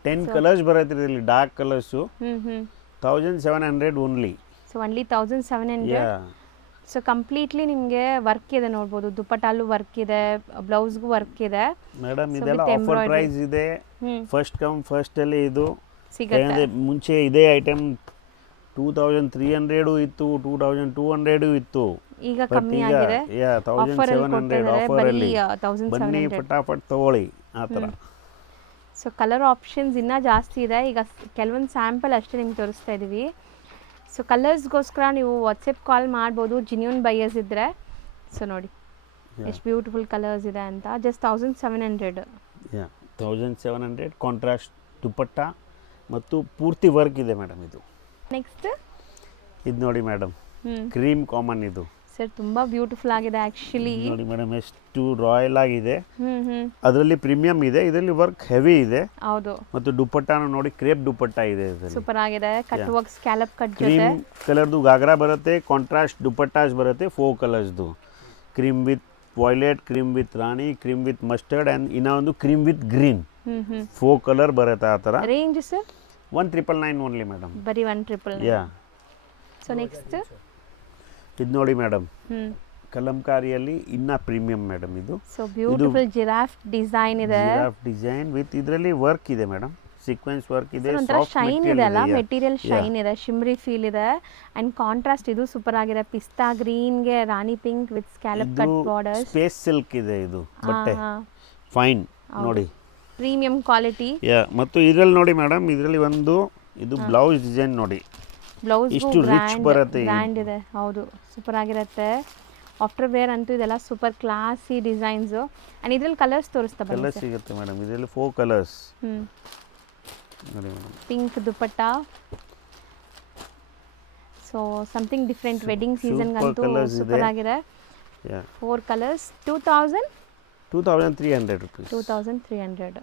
10 ಕಲರ್ಸ್ ಬರುತ್ತೆ ಇದರಲ್ಲಿ. Dark colours 1700 only. So only 1700. So completely ನಿಮಗೆ ವರ್ಕ್ ಇದೆ ನೋಡ್ಬೋದು. ದುಪಟ್ಟಾಲು ವರ್ಕ್ ಇದೆ, ಬ್ಲೌಸ್ಗೂ ವರ್ಕ್ ಇದೆ ಮೇಡಮ್. ಇದೆಲ್ಲ ಆಫರ್ ಪ್ರೈಸ್ ಇದೆ. ಫಸ್ಟ್ ಕಮ್ ಫಸ್ಟ್ ಅಲ್ಲಿ ಇದು ಸಿಗುತ್ತೆ. ಮುಂಚೆ ಇದೇ ಐಟಮ್ 2300 ಇತ್ತು, 2200 ಇತ್ತು. ಈಗ ಕಮ್ಮಿ ಆಗಿದೆ. 1700 ಆಫರ್ ಅಲ್ಲಿ. ಬನ್ನಿ ಫಟಾಫಟ್ ತಗೊಳ್ಳಿ ಆ ಥರ. ಸೊ ಕಲರ್ ಆಪ್ಷನ್ಸ್ ಇನ್ನೂ ಜಾಸ್ತಿ ಇದೆ. ಈಗ ಕೆಲವೊಂದು ಸ್ಯಾಂಪಲ್ ಅಷ್ಟೇ ನಿಮ್ಗೆ ತೋರಿಸ್ತಾ ಇದ್ದೀವಿ. ಸೊ ಕಲರ್ಸ್ಗೋಸ್ಕರ ನೀವು ವಾಟ್ಸಪ್ ಕಾಲ್ ಮಾಡ್ಬೋದು, ಜಿನ್ಯೂನ್ ಬೈಯರ್ಸ್ ಇದ್ದರೆ. ಸೊ ನೋಡಿ ಎಷ್ಟು ಬ್ಯೂಟಿಫುಲ್ ಕಲರ್ಸ್ ಇದೆ ಅಂತ. ಜಸ್ಟ್ 1700. 1700 ಕಾಂಟ್ರಾಸ್ಟ್ ದುಪಟ್ಟ ಮತ್ತು ಪೂರ್ತಿ ವರ್ಕ್ ಇದೆ ಮೇಡಮ್ ಇದು. ನೆಕ್ಸ್ಟ್ ಇದು ನೋಡಿ ಮೇಡಮ್, ಕ್ರೀಮ್ ಕಾಮನ್ ಇದು. ಸರ್ ತುಂಬ ಬ್ಯೂಟಿಫುಲ್ ಆಗಿದೆ ಆ್ಯಕ್ಚುಲಿ. ನೋಡಿ ಮೇಡಮ್, ಎಷ್ಟು ರಾಯಲ್ ಆಗಿದೆ. ಅದರಲ್ಲಿ ಪ್ರೀಮಿಯಂ ಇದೆ, ಇದರಲ್ಲಿ ವರ್ಕ್ ಹೆವಿ ಇದೆ. ಹೌದು. ಮತ್ತು ದುಪಟ್ಟಾನು ನೋಡಿ, ಕ್ರೇಪ್ ದುಪಟ್ಟ ಇದೆ ಇದರಲ್ಲಿ. ಸೂಪರ್ ಆಗಿದೆ. ಕಟ್ ವರ್ಕ್, ಸ್ಕ್ಯಾಲಪ್ ಕಟ್ ಜೊತೆ ಕ್ರೀಮ್ ಕಲರ್ದು ಗಾಗ್ರಾ ಬರುತ್ತೆ. ಕಾಂಟ್ರಾಸ್ಟ್ ದುಪಟ್ಟಾಸ್ ಬರುತ್ತೆ 4 ಕಲರ್ಸ್ದು. Cream with violet, cream with rani, cream with mustard and ಇನ್ನೊಂದು ಕ್ರೀಮ್ ವಿತ್ ಗ್ರೀನ್. 4 ಕಲರ್ ಬರುತ್ತೆ ಆ ಥರ. Range sir 1999 only madam. ಬರೀ 1999. ಸೊ ನೆಕ್ಸ್ಟ್ ಇದು ನೋಡಿ ಮೇಡಮ್, ಕಲಂಕಾರಿಯಲ್ಲಿ ಇನ್ನ ಪ್ರೀಮಿಯಂ ಮೇಡಮ್ ಇದು. ಸೊ ಬ್ಯೂಟಿಫುಲ್ ಜಿರಾಫ್ ಡಿಸೈನ್ ಇದೆ. ಜಿರಾಫ್ ಡಿಸೈನ್ ವಿತ್ ಇದರಲ್ಲಿ ವರ್ಕ್ ಇದೆ ಮೇಡಮ್, ಸೀಕ್ವೆನ್ಸ್ ವರ್ಕ್ ಇದೆ. ಶೈನ್ ಇದೆ ಅಲ್ಲ, ಮೆಟೀರಿಯಲ್ ಶೈನ್ ಇದೆ, ಶಿಮ್ರಿ ಫೀಲ್ ಇದೆ. ಅಂಡ್ ಕಾಂಟ್ರಾಸ್ಟ್ ಇದು ಸೂಪರ್ ಆಗಿದೆ. ಪಿಸ್ತಾ ಗ್ರೀನ್ಗೆ rani pink with scallop cut borders. Space silk ಇದೆ ಇದು ಬಟ್ಟೆ, ಫೈನ್ ನೋಡಿ, ಪ್ರೀಮಿಯಂ ಕ್ವಾಲಿಟಿ. ಮತ್ತು ಇದರಲ್ಲಿ ನೋಡಿ ಮೇಡಮ್, ಇದರಲ್ಲಿ ಒಂದು ಇದು ಬ್ಲೌಸ್ ಡಿಸೈನ್ ನೋಡಿ, ಬ್ಲೌಸ್ ಇಷ್ಟು ರಿಚ್ ಬರುತ್ತೆ, ಗ್ರ್ಯಾಂಡ್ ಇದೆ. ಹೌದು, ಸೂಪರ್ ಆಗಿರುತ್ತೆ. ಆಫ್ಟರ್ ವೇರ್ ಅಂತೂ ಇದೆಲ್ಲ ಸೂಪರ್ ಕ್ಲಾಸಿ ಡಿಸೈನ್ಸ್. ಅಂಡ್ ಇದರಲ್ಲಿ ಕಲರ್ಸ್ ತೋರಿಸ್ತಾ ಬನ್ನಿ. ಕಲರ್ಸ್ ಸಿಗುತ್ತೆ ಮೇಡಮ್ ಇದರಲ್ಲಿ 4 ಕಲರ್ಸ್. ನೋಡಿ madam, pink dupatta. So something different wedding season ಅಂತೂ ಸೂಪರ್ ಆಗಿದೆ. 4 ಕಲರ್ಸ್. 2300 rupees. 2300.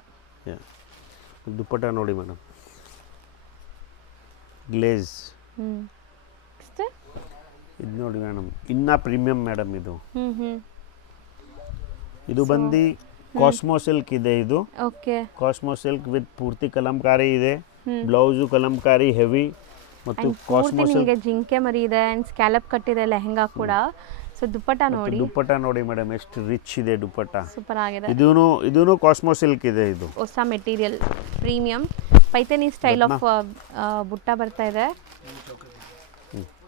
ದುಪಟ್ಟ ನೋಡಿ ಮೇಡಮ್, ಗ್ಲೇಸ್. ಇದು ನೋಡಿ ಮೇಡಮ್, ಇನ್ನ ಪ್ರೀಮಿಯಂ ಮೇಡಮ್ ಇದು. ಇದು ಬಂದು ಕಾಸ್ಮೋ ಸಿಲ್ಕ್ ಇದೆ ಇದು. ಓಕೆ ಕಾಸ್ಮೋ ಸಿಲ್ಕ್ ವಿತ್ ಪೂರ್ತಿ ಕಲಂಕಾರಿ ಇದೆ. ಬ್ಲೌಸು ಕಲಂಕಾರಿ ಹೆವಿ ಮತ್ತು ಕಾಸ್ಮೋ ಸಿಲ್ಕ್. ನಿಮಗೆ ಜಿಂಕೆ ಮರಿ ಇದೆ ಅಂಡ್ ಸ್ಕ್ಯಾಲಪ್ ಕಟ್ಟಿದೆ ಲೆಹಂಗಾ ಕೂಡ. ಸೊ ದುಪ್ಪಟ್ಟ ನೋಡಿ, ದುಪ್ಪಟ್ಟ ನೋಡಿ ಮೇಡಮ್ ಎಷ್ಟು ರಿಚ್ ಇದೆ ದುಪ್ಪಟ್ಟ. ಸೂಪರ್ ಆಗಿದೆ. ಇದೂನು ಕಾಸ್ಮೋ ಸಿಲ್ಕ್ ಇದೆ. ಇದು ಹೊಸ ಮೆಟೀರಿಯಲ್ ಪ್ರೀಮಿಯಂ ಪೈಥಾನಿ ಸ್ಟೈಲ್ ಆಫ್ ಬುಟ್ಟ ಬರ್ತಾ ಇದೆ.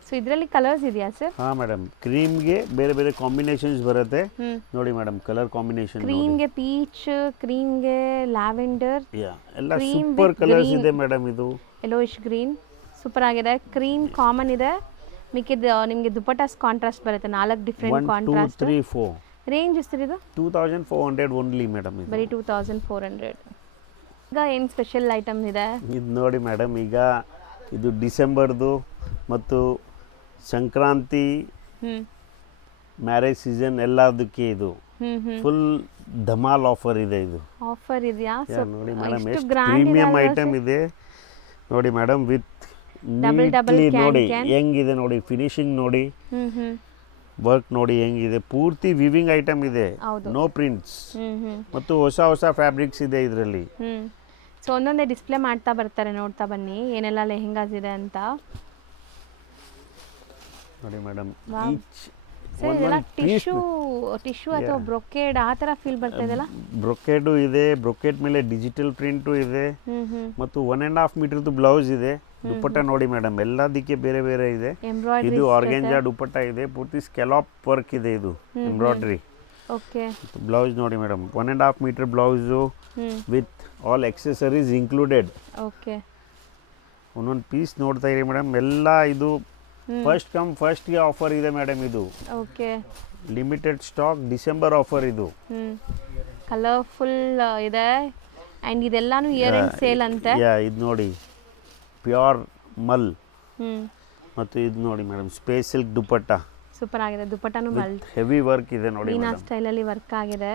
ಸೊ ಇದರಲ್ಲಿ ಕಲರ್ಸ್ ಇದೆಯಾ ಸರ್? ಹಾಂ ಮೇಡಮ್, ಕ್ರೀಮ್ಗೆ ಬೇರೆ ಬೇರೆ ಕಾಂಬಿನೇಷನ್ಸ್ ಬರುತ್ತೆ ನೋಡಿ ಮೇಡಮ್. ಕಲರ್ ಕಾಂಬಿನೇಷನ್ ಕ್ರೀಮ್ಗೆ ಪೀಚ್, ಕ್ರೀಮ್ಗೆ ಲ್ಯಾವೆಂಡರ್, ಎಲ್ಲ ಸೂಪರ್ ಕಲರ್ಸ್ ಇದೆ ಮೇಡಮ್. ಇದು ಯೆಲ್ಲೋಯಿಶ್ ಗ್ರೀನ್ ಸೂಪರ್ ಆಗಿದೆ. ಕ್ರೀಮ್ ಕಾಮನ್ ಇದೆ, ಮಿಕ್ಕಿದ ನಿಮಗೆ ದುಪ್ಪಟ್ಟಾಸ್ ಕಾಂಟ್ರಾಸ್ಟ್ ಬರುತ್ತೆ. 4 ಡಿಫ್ರೆಂಟ್ ಕಾಂಟ್ರಾಸ್ಟ್. 1 2 3 4 ರೇಂಜ್ ಎಷ್ಟು ಇದು? 2400 ಓನ್ಲಿ ಮೇಡಮ್. ಇದು ಬರೀ 2400. ಈಗ ಏನು ಸ್ಪೆಷಲ್ ಐಟಮ್ ಇದೆ ಇದು ನೋಡಿ ಮೇಡಮ್. ಈಗ ಇದು ಡಿಸೆಂಬರ್ದು ಮತ್ತು ಸಂಕ್ರಾಂತಿ ಮ್ಯಾರೇಜ್ ಸೀಸನ್ ಎಲ್ಲದಕ್ಕೆ ಇದು ಫುಲ್ ಧಮಾಲ್ ಆಫರ್ ಇದೆ. ಇದು ಆಫರ್ ಇದೆಯಾ? ನೋಡಿ ಮೇಡಮ್, ಎಷ್ಟು ಪ್ರೀಮಿಯಂ ಐಟಮ್ ಇದೆ ನೋಡಿ ಮೇಡಮ್. ವಿತ್ ನೀಟ್ಲಿ ನೋಡಿ ಹೆಂಗಿದೆ ನೋಡಿ, ಫಿನಿಶಿಂಗ್ ನೋಡಿ, ವರ್ಕ್ ನೋಡಿ ಹೆಂಗಿದೆ. ಪೂರ್ತಿ ವಿವಿಂಗ್ ಐಟಮ್ ಇದೆ, ನೋ ಪ್ರಿಂಟ್ಸ್ ಮತ್ತು ಹೊಸ ಹೊಸ ಫ್ಯಾಬ್ರಿಕ್ಸ್ ಇದೆ ಇದರಲ್ಲಿ. ಸೊ ಒಂದೊಂದೇ ಡಿಸ್ಪ್ಲೇ ಮಾಡ್ತಾ ಬರ್ತಾರೆ, ನೋಡ್ತಾ ಬನ್ನಿ ಏನೆಲ್ಲ ಲೆಹೆಂಗಾಸ್ ಇದೆ ಅಂತ ನೋಡಿ ಮೇಡಮ್. ಟಿಶ್ಯೂ ಅಥವಾ ಬ್ರೊಕೇಡ್ ಆ ಥರ ಫೀಲ್ ಬರ್ತಾ ಇದೆಯಲ್ಲ. ಬ್ರೊಕೇಡು ಇದೆ, ಬ್ರೊಕೇಡ್ ಮೇಲೆ ಡಿಜಿಟಲ್ ಪ್ರಿಂಟು ಇದೆ ಮತ್ತು 1.5 ಮೀಟರ್ದು ಬ್ಲೌಸ್ ಇದೆ. ದುಪ್ಪಟ್ಟ ನೋಡಿ ಮೇಡಮ್, ಎಲ್ಲದಕ್ಕೆ ಬೇರೆ ಬೇರೆ ಇದೆ. ಇದು ಆರ್ಗೆಂಜಾ ದುಪ್ಪಟ್ಟ ಇದೆ, ಪೂರ್ತಿ ಸ್ಕೆಲಾಪ್ ವರ್ಕ್ ಇದೆ. ಇದು ಎಂಬ್ರಾಯ್ಡ್ರಿ. ಓಕೆ. ಬ್ಲೌಸ್ ನೋಡಿ madam, 1.5 metre blouse with all accessories included. Okay. ಒಂದೊಂದು ಪೀಸ್ ನೋಡ್ತಾ ಇರಿ ಮೇಡಮ್. ಎಲ್ಲ ಇದು ಫಸ್ಟ್ ಕಮ್ ಫಸ್ಟ್ಗೆ ಆಫರ್ ಇದೆ ಮೇಡಮ್. ಇದು okay, limited stock, December offer ಇದು. ಕಲರ್ಫುಲ್ ಇದೆ ಆ್ಯಂಡ್ ಇದೆಲ್ಲಾನು ಇಯರ್ ಎಂಡ್ ಸೇಲ್ ಅಂತೆ. ಇದು ನೋಡಿ ಪ್ಯೂರ್ ಮಲ್ ಮತ್ತು ಇದು ನೋಡಿ madam space silk dupatta. Super ಆಗಿದೆ. ದುಪ್ಪಟ್ಟನು ಮಲ್ ಹೆವಿ ವರ್ಕ್ ಇದೆ ನೋಡಿ. ಮೀನಾ ಸ್ಟೈಲಲ್ಲಿ ವರ್ಕ್ ಆಗಿದೆ.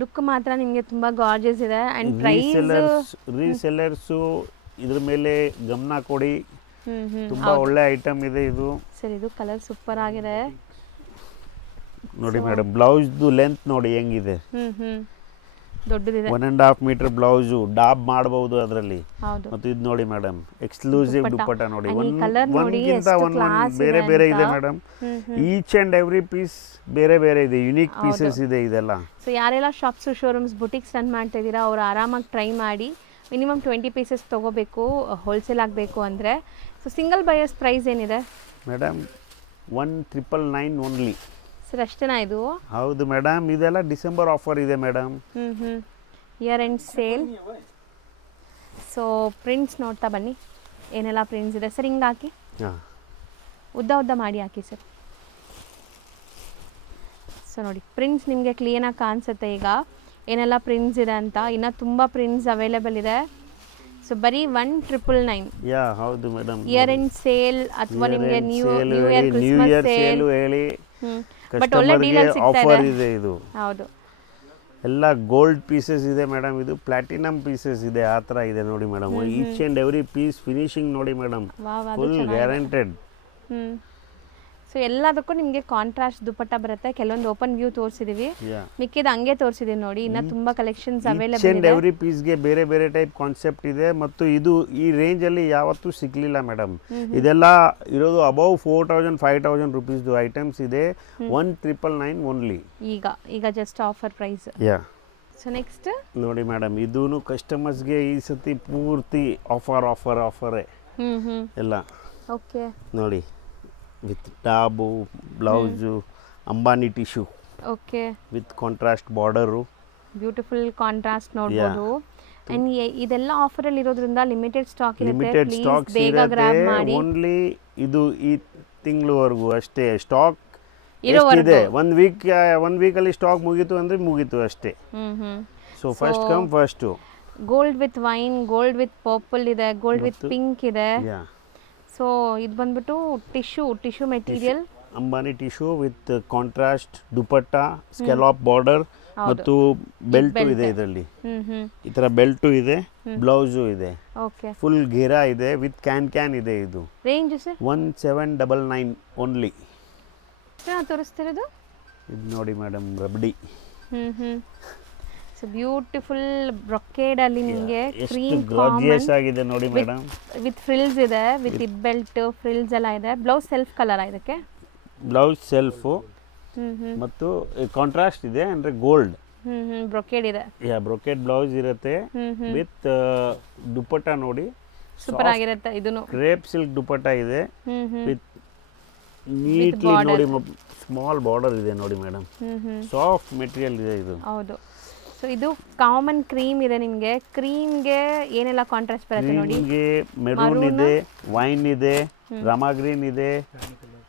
ಲುಕ್ ಮಾತ್ರ ನಿಮಗೆ ತುಂಬಾ ಗಾರ್ಜಿಯಸ್ ಇದೆ ಆ್ಯಂಡ್ ಪ್ರೈಸ್ ರೀಸೆಲ್ಲರ್ಸು ಇದ್ರ ಮೇಲೆ ಗಮನ ಕೊಡಿ. ತುಂಬಾ ಒಳ್ಳೆ ಐಟಮ್ ಇದೆ ಇದು. ಸರ್ ಇದು ಕಲರ್ ಸೂಪರ್ ಆಗಿದೆ ನೋಡಿ ಮೇಡಮ್. ಬ್ಲೌಸ್ದು ಲೆಂತ್ ನೋಡಿ ಹೆಂಗಿದೆ, ದೊಡ್ಡದಿದೆ. 1.5 ಮೀಟರ್ ಬ್ಲೌಸು ಡಾಬ್ ಮಾಡಬಹುದು ಅದರಲ್ಲಿ. ಹೌದು. ಮತ್ತು ಇದು ನೋಡಿ ಮೇಡಮ್, ಎಕ್ಸ್ಕ್ಲೂಸಿವ್ ದುಪ್ಪಟ್ಟ ನೋಡಿ. ಒಂದ್ಗಿಂತ ಒಂದೊಂದು ಬೇರೆ ಬೇರೆ ಇದೆ madam. Each and every piece ಬೇರೆ ಬೇರೆ ಇದೆ, ಯುನೀಕ್ ಪೀಸಸ್ ಇದೆ ಇದೆಲ್ಲ. ಸೊ ಯಾರೆಲ್ಲ ಶಾಪ್ಸ್ ಶೋರೂಮ್ಸ್ ಬುಟಿಕ್ಸ್ ರನ್ ಮಾಡ್ತಾ ಇದ್ದೀರಾ ಅವ್ರು ಆರಾಮಾಗಿ ಟ್ರೈ ಮಾಡಿ. ಮಿನಿಮಮ್ 20 ಪೀಸಸ್ ತೊಗೋಬೇಕು ಹೋಲ್ಸೇಲ್ ಆಗಬೇಕು ಅಂದರೆ. ಸೊ ಸಿಂಗಲ್ ಬಯರ್ಸ್ ಪ್ರೈಸ್ ಏನಿದೆ ಮೇಡಮ್? 1999 ಓನ್ಲಿ. ಸರ್ ಅಷ್ಟೇನಾ ಇದು? ಹೌದು ಮೇಡಮ್, ಇದೆಲ್ಲ ಡಿಸೆಂಬರ್ ಆಫರ್ ಇದೆ madam. Year end sale. So prints ನೋಡ್ತಾ ಬನ್ನಿ ಏನೆಲ್ಲ ಪ್ರಿಂಟ್ಸ್ ಇದೆ. ಸರ್ ಹಿಂಗೆ ಹಾಕಿ ಉದ್ದ ಉದ್ದ ಮಾಡಿ ಹಾಕಿ ಸರ್. ಸೊ ನೋಡಿ ಪ್ರಿಂಟ್ಸ್ ನಿಮಗೆ ಕ್ಲೀನಾಗಿ ಕಾಣಿಸುತ್ತೆ ಈಗ ಏನೆಲ್ಲ ಪ್ರಿಂಟ್ಸ್ ಇದೆ ಅಂತ. ಇನ್ನು ತುಂಬ ಪ್ರಿಂಟ್ಸ್ ಅವೈಲೇಬಲ್ ಇದೆ. ಸೊ ಬರೀ 1999. ಹೌದು ಮೇಡಮ್. ಇಯರ್ ಎಂಡ್ ಸೇಲ್ ಅಥವಾ ನಿಮಗೆ ನ್ಯೂ ಇಯರ್ ಕ್ರಿಸ್ಮಸ್ ಸೇಲ್ ಹೇಳಿ ಬಟ್ ಒಳ್ಳೆ ಡೀಲ್ ಸಿಗ್ತಾ ಇದೆ. ಇದು ಹೌದು, ಎಲ್ಲ ಗೋಲ್ಡ್ ಪೀಸಸ್ ಇದೆ ಮೇಡಮ್. ಇದು ಪ್ಲಾಟಿನಮ್ ಪೀಸಸ್ ಇದೆ, ಆ ಥರ ಇದೆ ನೋಡಿ madam. Each and every piece finishing ನೋಡಿ ಮೇಡಮ್, ಫುಲ್ ಗ್ಯಾರಂಟೆಡ್. ಸೊ ಎಲ್ಲದಕ್ಕೂ ನಿಮಗೆ ಕಾಂಟ್ರಾಸ್ಟ್ ದುಪ್ಪಟ್ಟ ಬರುತ್ತೆ. ಕೆಲವೊಂದು ಓಪನ್ ವ್ಯೂ ತೋರಿಸಿದೀವಿ, ಮಿಕ್ಕಿದ ಹಂಗೆ ತೋರಿಸಿದೀವಿ ನೋಡಿ. ಇನ್ನು ತುಂಬಾ ಕಲೆಕ್ಷನ್ಸ್ ಅವೈಲೇಬಲ್ ಇದೆ. ಎವ್ರಿ ಪೀಸ್ಗೆ ಬೇರೆ ಬೇರೆ ಟೈಪ್ ಕಾನ್ಸೆಪ್ಟ್ ಇದೆ ಮತ್ತು ಇದು ಈ ರೇಂಜ್ ಅಲ್ಲಿ ಯಾವತ್ತೂ ಸಿಗ್ಲಿಲ್ಲ ಮೇಡಮ್. ಇದೆಲ್ಲ ಇರೋದು ಅಬೌವ್ 4000 5000 ರುಪೀಸ್ದು ಐಟಮ್ಸ್ ಇದೆ. 1999 ಓನ್ಲಿ. ಈಗ just offer price. So next ನೋಡಿ ಮೇಡಮ್, ಇದೂನು ಕಸ್ಟಮರ್ಸ್ಗೆ ಈ ಸತಿ ಪೂರ್ತಿ ಆಫರೇ ಎಲ್ಲ. ಓಕೆ ನೋಡಿ ವಿತ್ ಟಾಬು blouse Ambani tissue. Okay. With contrast border, beautiful contrast ನೋಡಬಹುದು. ಅಂಡ್ ಇದೆಲ್ಲ ಆಫರ್ ಅಲ್ಲಿ ಇರೋದ್ರಿಂದ ಲಿಮಿಟೆಡ್ ಸ್ಟಾಕ್ ಇರುತ್ತೆ. ಲಿಮಿಟೆಡ್ ಸ್ಟಾಕ್ಸ್ ಇರುತ್ತೆ. ಓನ್ಲಿ ಇದು ಈ ತಿಂಗಳವರೆಗೂ ಅಷ್ಟೇ ಸ್ಟಾಕ್ ಇದೆ. ಒನ್ ವೀಕ್ ಅಲ್ಲಿ ಸ್ಟಾಕ್ ಮುಗೀತು ಅಂದ್ರೆ ಮುಗೀತು ಅಷ್ಟೇ. So first come first. Gold with wine, gold with purple ಇದೆ, ಗೋಲ್ಡ್ ವಿತ್ ಪಿಂಕ್ ಇದೆ. ಸೊ ಇದು ಬಂದ್ಬಿಟ್ಟು tissue material, Ambani tissue with contrast dupatta, scallop border ಮತ್ತು ಬೆಲ್ಟು ಇದೆ ಇದರಲ್ಲಿ. ಈ ತರ ಬೆಲ್ಟು ಇದೆ, ಬ್ಲೌಸು ಇದೆ, ಫುಲ್ ಘೇರಾ ಇದೆ ವಿತ್ ಕ್ಯಾನ್ ಇದೆ. ಇದು ರೇಂಜ್ ಸರ್ 1799 ಓನ್ಲಿ. ತೋರಿಸ್ತಿರೋದು ಇದು ನೋಡಿ madam, rabri. So beautiful brocade ಅಲ್ಲಿ ನಿಮಗೆ ಎಷ್ಟು ಕ್ರೀಮ್ ಗ್ರಾಜಿಯಸ್ ಆಗಿದೆ ನೋಡಿ ಮೇಡಮ್. ವಿತ್ ಫ್ರಿಲ್ಸ್ ಇದೆ, ವಿತ್ ಹಿಪ್ ಬೆಲ್ಟ್ ಫ್ರಿಲ್ಸ್ ಎಲ್ಲ ಇದೆ. ಬ್ಲೌಸ್ ಸೆಲ್ಫ್ ಕಲರ್ ಇದಕ್ಕೆ. ಬ್ಲೌಸ್ ಸೆಲ್ಫು ಮತ್ತು ಕಾಂಟ್ರಾಸ್ಟ್ ಇದೆ ಅಂದರೆ ಗೋಲ್ಡ್. ಬ್ರೊಕೇಡ್ ಇದೆ. ಬ್ರೊಕೆಟ್ ಬ್ಲೌಸ್ ಇರುತ್ತೆ ವಿತ್ ದುಪ್ಪಟ್ಟ ನೋಡಿ ಸೂಪರ್ ಆಗಿರುತ್ತೆ. ಇದನ್ನು ಕ್ರೇಪ್ ಸಿಲ್ಕ್ ದುಪ್ಪಟ್ಟ ಇದೆ ವಿತ್ ನೀಟ್ಲಿ ನೋಡಿ ಸ್ಮಾಲ್ ಬಾರ್ಡರ್ ಇದೆ ನೋಡಿ ಮೇಡಮ್. ಸಾಫ್ಟ್ ಮೆಟೀರಿಯಲ್ ಇದೆ ಇದು. ಹೌದು. ಸೊ ಇದು ಕಾಮನ್ ಕ್ರೀಮ್ ಇದೆ ನಿಮಗೆ. ಕ್ರೀಮ್ಗೆ ಏನೆಲ್ಲ ಕಾಂಟ್ರಾಸ್ಟ್ ಬರುತ್ತೆ ನೋಡಿ. ಕ್ರೀಮ್ಗೆ ಮೆರೂನ್ ಇದೆ, ವೈನ್ ಇದೆ, ರಾಮಾ ಗ್ರೀನ್ ಇದೆ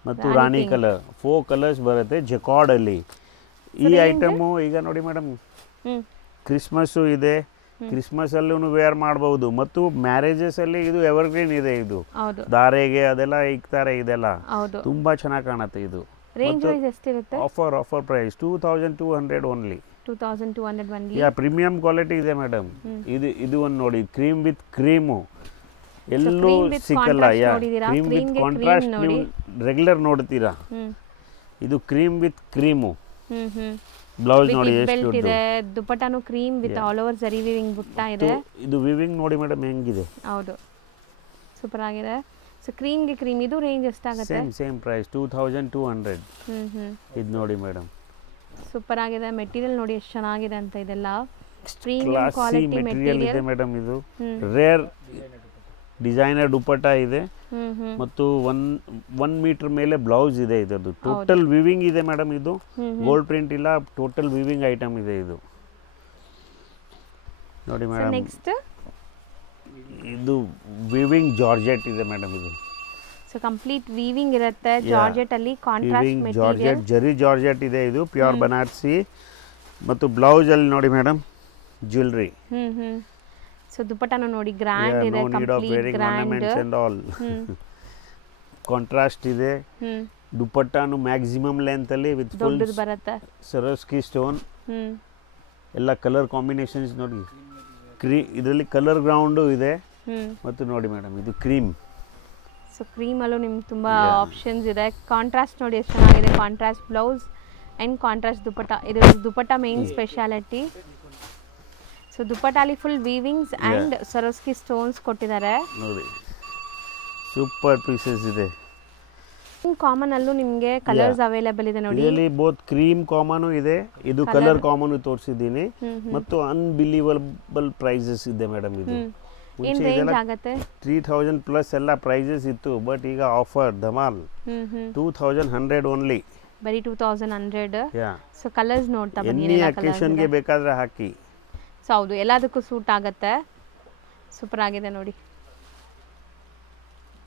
ಮತ್ತು ರಾಣಿ ಕಲರ್. 4 ಕಲರ್ಸ್ ಬರುತ್ತೆ ಜಕಾರ್ಡ್ ಅಲ್ಲಿ. ಈ ಐಟಮು ಈಗ ನೋಡಿ ಮೇಡಮ್, ಕ್ರಿಸ್ಮಸ್ಸು ಇದೆ, ಕ್ರಿಸ್ಮಸ್ ಅಲ್ಲೂ ವೇರ್ ಮಾಡಬಹುದು ಮತ್ತು ಮ್ಯಾರೇಜಸ್ ಅಲ್ಲಿ ಇದು ಎವರ್ಗ್ರೀನ್ ಇದೆ. ಇದು ದಾರೆಗೆ ಅದೆಲ್ಲ ಇಕ್ತಾರೆ. ಇದೆಲ್ಲ ತುಂಬಾ ಚೆನ್ನಾಗಿ ಕಾಣುತ್ತೆ. ಇದು ರೇಂಜ್ ವೈಸ್ ಎಷ್ಟಿರುತ್ತೆ? Offer price 2200 only. 2200 only. Premium quality ಇದೆ ಮೇಡಮ್. ಇದು ಒಂದು ನೋಡಿ, ಕ್ರೀಮ್ ವಿತ್ ಕ್ರೀಮು ಎಲ್ಲೂ ಸಿಕ್ಕಲ್ಲ. ಕ್ರೀಮ್ ವಿತ್ ಕಾಂಟ್ರಾಸ್ಟ್ ನೀವು ರೆಗ್ಯುಲರ್ ನೋಡ್ತೀರಾ. ಇದು ಕ್ರೀಮ್ ವಿತ್ ಕ್ರೀಮು. ಬ್ಲೌಸ್ ನೋಡಿ ಎಷ್ಟು ಇದೆ. ದುಪಟ್ಟಾನು cream with all over zari weaving butta ಇದೆ. ಇದು ವಿವಿಂಗ್ ನೋಡಿ ಮೇಡಮ್ ಹೆಂಗಿದೆ. ಹೌದು, ಸೂಪರ್ ಆಗಿದೆ. ಸೊ ಕ್ರೀಮ್ಗೆ ಕ್ರೀಮ್ ಇದು ರೇಂಜ್ ಎಷ್ಟಾಗುತ್ತೆ? Same price 2200. ಇದು ನೋಡಿ ಮೇಡಮ್, ಸೂಪರ್ ಆಗಿದೆ. ಮೆಟೀರಿಯಲ್ ನೋಡಿ ಎಷ್ಟು ಚೆನ್ನಾಗಿದೆ ಅಂತ. ಇದೆಲ್ಲ ಪ್ರೀಮಿಯಂ ಕ್ವಾಲಿಟಿ ಮೆಟೀರಿಯಲ್ ಇದೆ ಮೇಡಮ್. ಇದು ರೇರ್ ಡಿಸೈನರ್ ದುಪಟ್ಟ ಇದೆ ಮತ್ತು 1 ಮೀಟರ್ ಮೇಲೆ ಬ್ಲೌಸ್ ಇದೆ. ಇದರದ್ದು ಟೋಟಲ್ ವಿವಿಂಗ್ ಇದೆ ಮೇಡಮ್. ಇದು ಗೋಲ್ಡ್ ಪ್ರಿಂಟ್ ಇಲ್ಲ, ಟೋಟಲ್ ವಿವಿಂಗ್ ಐಟಮ್ ಇದೆ ಇದು ನೋಡಿ ಮೇಡಮ್. ನೆಕ್ಸ್ಟ್ ಇದು ವಿವಿಂಗ್ ಜಾರ್ಜೆಟ್ ಇದೆ ಮೇಡಮ್. ಇದು ಸೊ ಕಂಪ್ಲೀಟ್ ವೀವಿಂಗ್ ಇರುತ್ತೆ. ಜಾರ್ಜೆಟ್ ಅಲ್ಲಿ ಕಾಂಟ್ರಾಸ್ಟ್ ಮೆಟೀರಿಯಲ್, ಜಾರ್ಜೆಟ್ ಜರಿ ಜಾರ್ಜೆಟ್ ಇದೆ. ಇದು ಪ್ಯೂರ್ ಬನಾರಸಿ ಮತ್ತು ಬ್ಲೌಸ್ ಅಲ್ಲಿ ನೋಡಿ ಮೇಡಮ್ ಜ್ಯುವೆಲರಿ. ಸೊ ದುಪಟ್ಟಾನು ನೋಡಿ ಗ್ರ್ಯಾಂಡ್ ಇದೆ, ಕಂಪ್ಲೀಟ್ ಗ್ರ್ಯಾಂಡ್. ಕಾಂಟ್ರಾಸ್ಟ್ ಇದೆ. ದುಪಟ್ಟಾನು ಮ್ಯಾಕ್ಸಿಮಮ್ ಲೆಂತ್ ಅಲ್ಲಿ ವಿತ್ ಫುಲ್ ಬರುತ್ತೆ. ಸರೋಸ್ಕಿ ಸ್ಟೋನ್ ಎಲ್ಲ ಕಲರ್ ಕಾಂಬಿನೇಷನ್ಸ್ ನೋಡಿ. ಇದರಲ್ಲಿ ಕಲರ್ ಗ್ರೌಂಡ್ ಇದೆ ಮತ್ತು ನೋಡಿ ಮೇಡಮ್ ಇದು ಕ್ರೀಮ್. ಸೊ ಕ್ರೀಮ್ ಅಲ್ಲೂ ನಿಮ್ಗೆ ತುಂಬಾ ಆಪ್ಷನ್ಸ್ ಇದೆ. ಕಾಂಟ್ರಾಸ್ಟ್ ನೋಡಿ ಎಷ್ಟು ಚೆನ್ನಾಗಿದೆ. Contrast blouse and contrast dupatta. ಇದು ದುಪಟ್ಟ ಮೇನ್ ಸ್ಪೆಷಾಲಿಟಿ. ಸೊ ದುಪಟ್ಟಾಲಿ full weavings and Swarovski stones ಕೊಟ್ಟಿದ್ದಾರೆ ನೋಡಿ. ಸೂಪರ್ ಪೀಸಸ್ ಇದೆ. ಕಾಮನ್ ಅಲ್ಲೂ ನಿಮಗೆ ಕಲರ್ಸ್ ಅವೈಲೇಬಲ್ ಇದೆ ನೋಡಿ. ಇದರಲ್ಲಿ ಬೋತ್ ಕ್ರೀಮ್ ಕಾಮನ್ ಇದೆ, ಇದು ಕಲರ್ ಕಾಮನ್ ತೋರಿಸಿದ್ದೀನಿ ಮತ್ತು ಅನ್ಬಿಲೀವಬಲ್ ಪ್ರೈಸಸ್ ಇದೆ ಮೇಡಮ್. ಇದು ಏನು ರೇಂಜ್ ಆಗುತ್ತೆ? 3000 ಪ್ಲಸ್ ಎಲ್ಲ ಪ್ರೈಸಸ್ ಇತ್ತು, ಬಟ್ ಈಗ ಆಫರ್ ಧಮಾಲ್ 2100 ಓನ್ಲಿ. ಬರೀ 2100. ಸೊ ಕಲರ್ಸ್ ನೋಡ್ತಾ ಬನ್ನಿ. ಎನಿ ಅಕೇಶನ್ಗೆ ಬೇಕಾದ್ರೆ ಹಾಕಿ. ಸೊ ಹೌದು, ಎಲ್ಲದಕ್ಕೂ ಸೂಟ್ ಆಗುತ್ತೆ. ಸೂಪರ್ ಆಗಿದೆ ನೋಡಿ.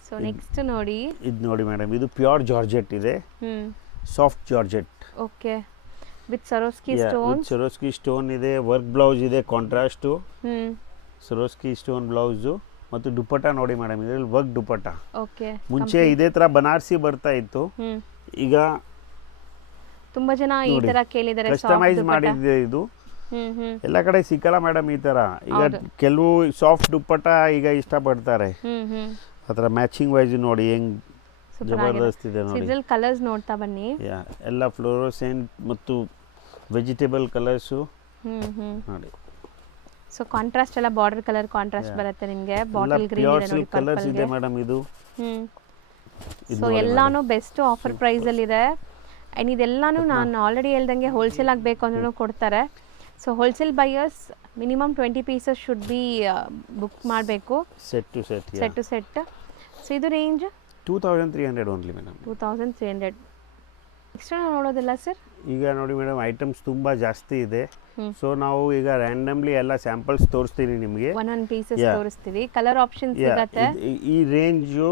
ಸೊ ನೆಕ್ಸ್ಟ್ ನೋಡಿ, ಇದು ನೋಡಿ ಮೇಡಮ್, ಇದು ಪ್ಯೂರ್ ಜಾರ್ಜೆಟ್ ಇದೆ, soft georgette. Okay, with ಸರೋಸ್ಕಿ stone. ಸರೋಸ್ಕಿ stone ಇದೆ, ವರ್ಕ್ ಬ್ಲೌಸ್ ಇದೆ, ಕಾಂಟ್ರಾಸ್ಟ್ ಸರೋಸ್ಕಿ ಸ್ಟೋನ್ ಬ್ಲೌಸ್ ಮತ್ತು ದುಪಟ್ಟ ನೋಡಿ ಮೇಡಮ್. ಇದರಲ್ಲಿ ವರ್ಕ್ ದುಪಟ್ಟ. ಓಕೆ, ಮುಂಚೆ ಇದೇ ತರ ಬನಾರಸಿ ಬರ್ತಾ ಇತ್ತು, ಈಗ ತುಂಬಾ ಜನ ಈ ತರ ಕೇಳಿದ್ದಾರೆ. ಕಸ್ಟಮೈಸ್ ಮಾಡಿದೆ. ಇದು ಎಲ್ಲ ಕಡೆ ಸಿಕ್ಕಲ್ಲ ಮೇಡಮ್ ಈ ತರ. ಈಗ ಕೆಲವು ಸಾಫ್ಟ್ ದುಪಟ್ಟ ಈಗ ಇಷ್ಟಪಡ್ತಾರೆ. ಅದರ ಮ್ಯಾಚಿಂಗ್ ವೈಸ್ ನೋಡಿ ಹೆಂಗ್ ಜಬರ್ದಸ್ತ್ ಇದೆ ನೋಡಿ. ಇದರಲ್ಲಿ ಕಲರ್ಸ್ ನೋಡ್ತಾ ಬನ್ನಿ. ಎಲ್ಲ ಫ್ಲೋರೋಸೆಂಟ್ ಮತ್ತು ವೆಜಿಟೇಬಲ್ ಕಲರ್ಸ್ ನೋಡಿ. ಸೊ ಕಾಂಟ್ರಾಸ್ಟ್ ಎಲ್ಲ ಬಾರ್ಡರ್ ಕಲರ್ ಕಾಂಟ್ರಾಸ್ಟ್ ಬರುತ್ತೆ ನಿಮಗೆ. ಬಾಟಲ್ ಗ್ರೀನ್ ಇದೆ ನೋಡಿ, ಕಲರ್ಸ್ ಇದೆ ಮೇಡಮ್. ಇದು ಸೊ ಎಲ್ಲಾನು ಬೆಸ್ಟ್ ಆಫರ್ ಪ್ರೈಸ್ ಅಲ್ಲಿ ಇದೆ. ಅಂಡ್ ಇದೆಲ್ಲಾನು ನಾನು ಆಲ್ರೆಡಿ ಹೇಳ್ದಂಗೆ ಹೋಲ್ಸೇಲ್ ಆಗಬೇಕು ಅಂದ್ರೂ ಕೊಡ್ತಾರೆ. So wholesale buyers minimum 20 pieces should be book ಮಾಡಬೇಕು, ಸೆಟ್ ಟು ಸೆಟ್. ಸೊ ಇದು ರೇಂಜ್ 2300 ಓನ್ಲಿ ಮೇಡಮ್. 2300. ನೆಕ್ಸ್ಟ್ ನಾವು ನೋಡೋದಿಲ್ಲ ಸರ್. ಈಗ ನೋಡಿ ಮೇಡಮ್, ಐಟಮ್ಸ್ ತುಂಬಾ ಜಾಸ್ತಿ ಇದೆ. ಸೊ ನಾವು ಈಗ ರ್ಯಾಂಡಮ್ಲಿ ಎಲ್ಲ ಸ್ಯಾಂಪಲ್ಸ್ ತೋರಿಸ್ತೀನಿ ನಿಮಗೆ. ಒಂದೊಂದು ಪೀಸಸ್ ತೋರಿಸ್ತೀವಿ. ಕಲರ್ ಆಪ್ಷನ್ಸ್ ಸಿಗುತ್ತೆ. ಈ ರೇಂಜು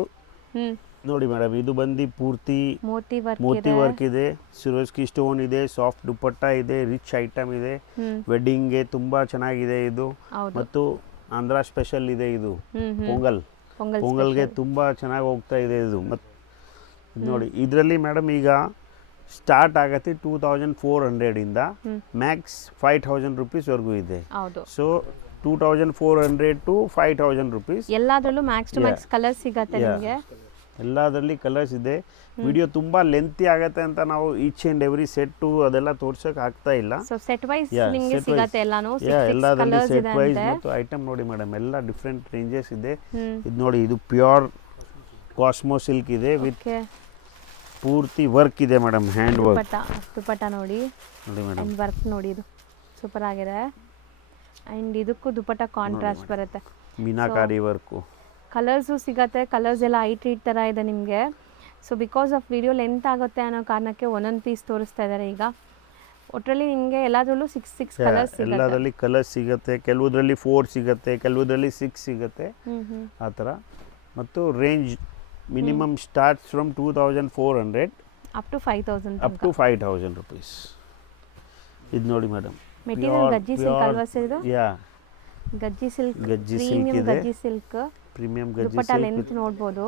ನೋಡಿ ಮೇಡಮ್, ಇದು ಬಂದು ಪೂರ್ತಿ ಮೋತಿ ವರ್ಕ್ ಇದೆ, ಸಿರೋಸ್ಕಿ ಸ್ಟೋನ್ ಇದೆ, ಸಾಫ್ಟ್ ದುಪಟ್ಟ ಇದೆ, ರಿಚ್ ಐಟಮ್ ಇದೆ, ವೆಡ್ಡಿಂಗ್ಗೆ ತುಂಬಾ ಚೆನ್ನಾಗಿದೆ ಇದು. ಮತ್ತು ಆಂಧ್ರ ಸ್ಪೆಷಲ್ ಇದೆ ಇದು. ಪೊಂಗಲ್ಗೆ ತುಂಬಾ ಚೆನ್ನಾಗಿ ಹೋಗ್ತಾ ಇದೆ ಇದು. ನೋಡಿ ಇದರಲ್ಲಿ ಮೇಡಮ್ ಈಗ ಸ್ಟಾರ್ಟ್ ಆಗತ್ತೆ 2400 ಇಂದ ಮ್ಯಾಕ್ಸ್ 5000 rupees ವರೆಗೂ ಇದೆ. ಸೊ 2400 to 5000 rupees ಎಲ್ಲಾದ್ರಲ್ಲೂ ಮ್ಯಾಕ್ಸ್ ಟು ಮ್ಯಾಕ್ಸ್ ಕಲರ್ ಸಿಗುತ್ತೆ ನಿಮಗೆ. ಎಲ್ಲದರಲ್ಲಿ ಕಲರ್ಸ್ ಇದೆ. ವಿಡಿಯೋ ತುಂಬ ಲೆಂತಿ ಆಗುತ್ತೆ ಅಂತ ನಾವು ಈಚ್ ಆ್ಯಂಡ್ ಎವ್ರಿ ಸೆಟ್ಟು ಅದೆಲ್ಲ ತೋರ್ಸೋಕೆ ಆಗ್ತಾ ಇಲ್ಲ. ಸೊ ಸೆಟ್ ವೈಸ್ ನಿಮಗೆ ಸಿಗುತ್ತೆ ಎಲ್ಲಾನು. ಎಲ್ಲದರಲ್ಲಿ ಸೆಟ್ ವೈಸ್ ಮತ್ತು ಐಟಮ್ ನೋಡಿ ಮೇಡಮ್, ಎಲ್ಲ ಡಿಫ್ರೆಂಟ್ ರೇಂಜಸ್ ಇದೆ. ಇದು ನೋಡಿ, ಇದು ಪ್ಯೂರ್ ಕಾಸ್ಮೋ ಸಿಲ್ಕ್ ಇದೆ ವಿತ್ ಪೂರ್ತಿ ವರ್ಕ್ ಇದೆ ಮೇಡಮ್, ಹ್ಯಾಂಡ್ ವರ್ಕ್. ದುಪಟ್ಟ ನೋಡಿ ಮೇಡಮ್, ವರ್ಕ್ ನೋಡಿ, ಇದು ಸೂಪರ್ ಆಗಿದೆ. ಆ್ಯಂಡ್ ಇದಕ್ಕೂ ದುಪಟ್ಟ ಕಾಂಟ್ರಾಸ್ಟ್ ಬರುತ್ತೆ, ಮೀನಾಕಾರಿ ವರ್ಕು. ಕಲರ್ಸು ಸಿಗತ್ತೆ, ಕಲರ್ಸ್ ಎಲ್ಲ ಐಟ್ ಥರ ಇದೆ ನಿಮಗೆ. So because of video length ಆಗುತ್ತೆ ಅನ್ನೋ ಕಾರಣಕ್ಕೆ ಒಂದೊಂದು ಪೀಸ್ ತೋರಿಸ್ತಾ ಇದ್ದಾರೆ ಈಗ. ಒಟ್ಟರಲ್ಲಿ ನಿಮಗೆ ಎಲ್ಲದರಲ್ಲೂ 6 ಕಲರ್ಸ್ ಸಿಗುತ್ತೆ. ಎಲ್ಲದರಲ್ಲಿ ಕಲರ್ಸ್ ಸಿಗುತ್ತೆ, ಕೆಲವುದರಲ್ಲಿ 4 ಸಿಗುತ್ತೆ, ಕೆಲವುದರಲ್ಲಿ 6 ಸಿಗುತ್ತೆ, ಆ ಥರ. ಮತ್ತು range minimum starts from 2400 up to 5000 rupees. ಇದು ನೋಡಿ ಮೇಡಮ್, ಮೆಟೀರಿಯಲ್ ಗಜ್ಜಿ ಸಿಲ್ಕ್ ಅಲ್ವಾ ಸರ್ ಇದು? Gaji silk, premium gaji silk, premium gaji dupatta length ನೋಡಬಹುದು.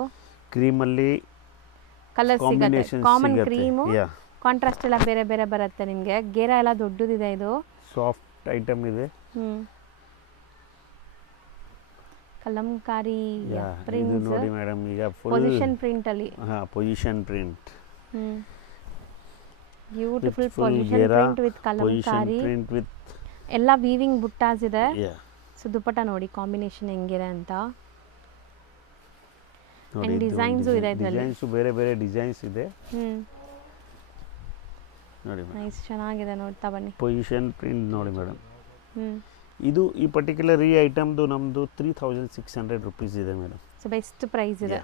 ಕ್ರೀಮ್ ಅಲ್ಲಿ ಕಲರ್ ಸಿಗುತ್ತೆ, ಕಾಮನ್ ಕ್ರೀಮ್, ಕಾಂಟ್ರಾಸ್ಟ್ ಎಲ್ಲ ಬೇರೆ ಬೇರೆ ಬರುತ್ತೆ ನಿಮಗೆ. ಗೇರ ಎಲ್ಲ ದೊಡ್ಡದಿದೆ, ಇದು ಸಾಫ್ಟ್ ಐಟಮ್ ಇದೆ. ಕಲಂಕಾರಿ ಪ್ರಿಂಟ್ ನೋಡಿ ಮೇಡಮ್, ಈಗ ಫುಲ್ ಪೊಸಿಷನ್ ಪ್ರಿಂಟ್ ಅಲ್ಲಿ. Position print, beautiful position print with Kalamkari print with ಎಲ್ಲ ವೀವಿಂಗ್ ಬುಟ್ಟಾಸ್ ಇದೆ. ಸೊ ದುಪಟ್ಟ ನೋಡಿ ಕಾಂಬಿನೇಷನ್ ಹೆಂಗಿದೆ ಅಂತ. ಅಂಡ್ ಡಿಸೈನ್ಸ್ ಇದೆ ಇದರಲ್ಲಿ, ಡಿಸೈನ್ಸ್ ಬೇರೆ ಬೇರೆ ಡಿಸೈನ್ಸ್ ಇದೆ ನೋಡಿ. ನೈಸ್, ಚೆನ್ನಾಗಿದೆ, ನೋಡ್ತಾ ಬನ್ನಿ. ಪೊಸಿಷನ್ ಪ್ರಿಂಟ್ ನೋಡಿ ಮೇಡಮ್. ಇದು ಈ ಪರ್ಟಿಕ್ಯುಲರ್ ಈ ಐಟಮ್ದು ನಮ್ಮದು 3600 rupees ಇದೆ ಮೇಡಮ್. ಸೊ ಬೆಸ್ಟ್ ಪ್ರೈಸ್ ಇದೆ,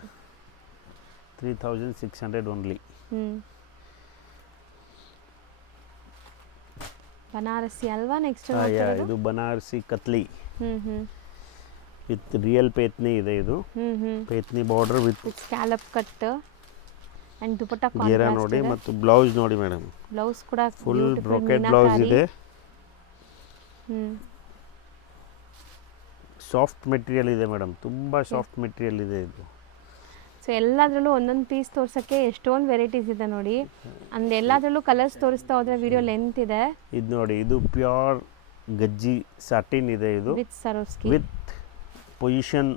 3600 ಓನ್ಲಿ. ಬನಾರಸಿ ಅಲ್ವಾ ನೆಕ್ಸ್ಟ್? ಇದು ಬನಾರಸಿ ಕತ್ಲಿ ವಿತ್ ರಿಯಲ್ ಪೇತ್ನಿ ಇದೆ. ಇದು Paithani border with scallop cut and dupatta ಗೇರಾ ನೋಡಿ. ಮತ್ತು ಬ್ಲೌಸ್ ನೋಡಿ ಮೇಡಮ್, ಬ್ಲೌಸ್ ಕೂಡ ಫುಲ್ ಬ್ರೊಕೆಟ್ ಬ್ಲೌಸ್ ಇದೆ. ಸಾಫ್ಟ್ ಮೆಟೀರಿಯಲ್ ಇದೆ ಮೇಡಮ್, ತುಂಬ ಸಾಫ್ಟ್ ಮೆಟೀರಿಯಲ್ ಇದೆ ಇದು. ಸೊ ಎಲ್ಲದರಲ್ಲೂ ಒಂದೊಂದು ಪೀಸ್ ತೋರ್ಸೋಕ್ಕೆ ಎಷ್ಟೊಂದು ವೆರೈಟೀಸ್ ಇದೆ ನೋಡಿ. ಅಂಡ್ ಎಲ್ಲದರಲ್ಲೂ ಕಲರ್ಸ್ ತೋರಿಸ್ತಾ ಹೋದ್ರೆ ವಿಡಿಯೋ ಲೆಂತ್ ಇದೆ. ಇದು ನೋಡಿ, ಇದು ಪ್ಯೂರ್ ಗಜ್ಜಿ ಸಾಟಿನ್ ಇದೆ. ಇದು ವಿತ್ ಸರೋಸ್ಕಿ, ವಿತ್ ಪೊಸಿಷನ್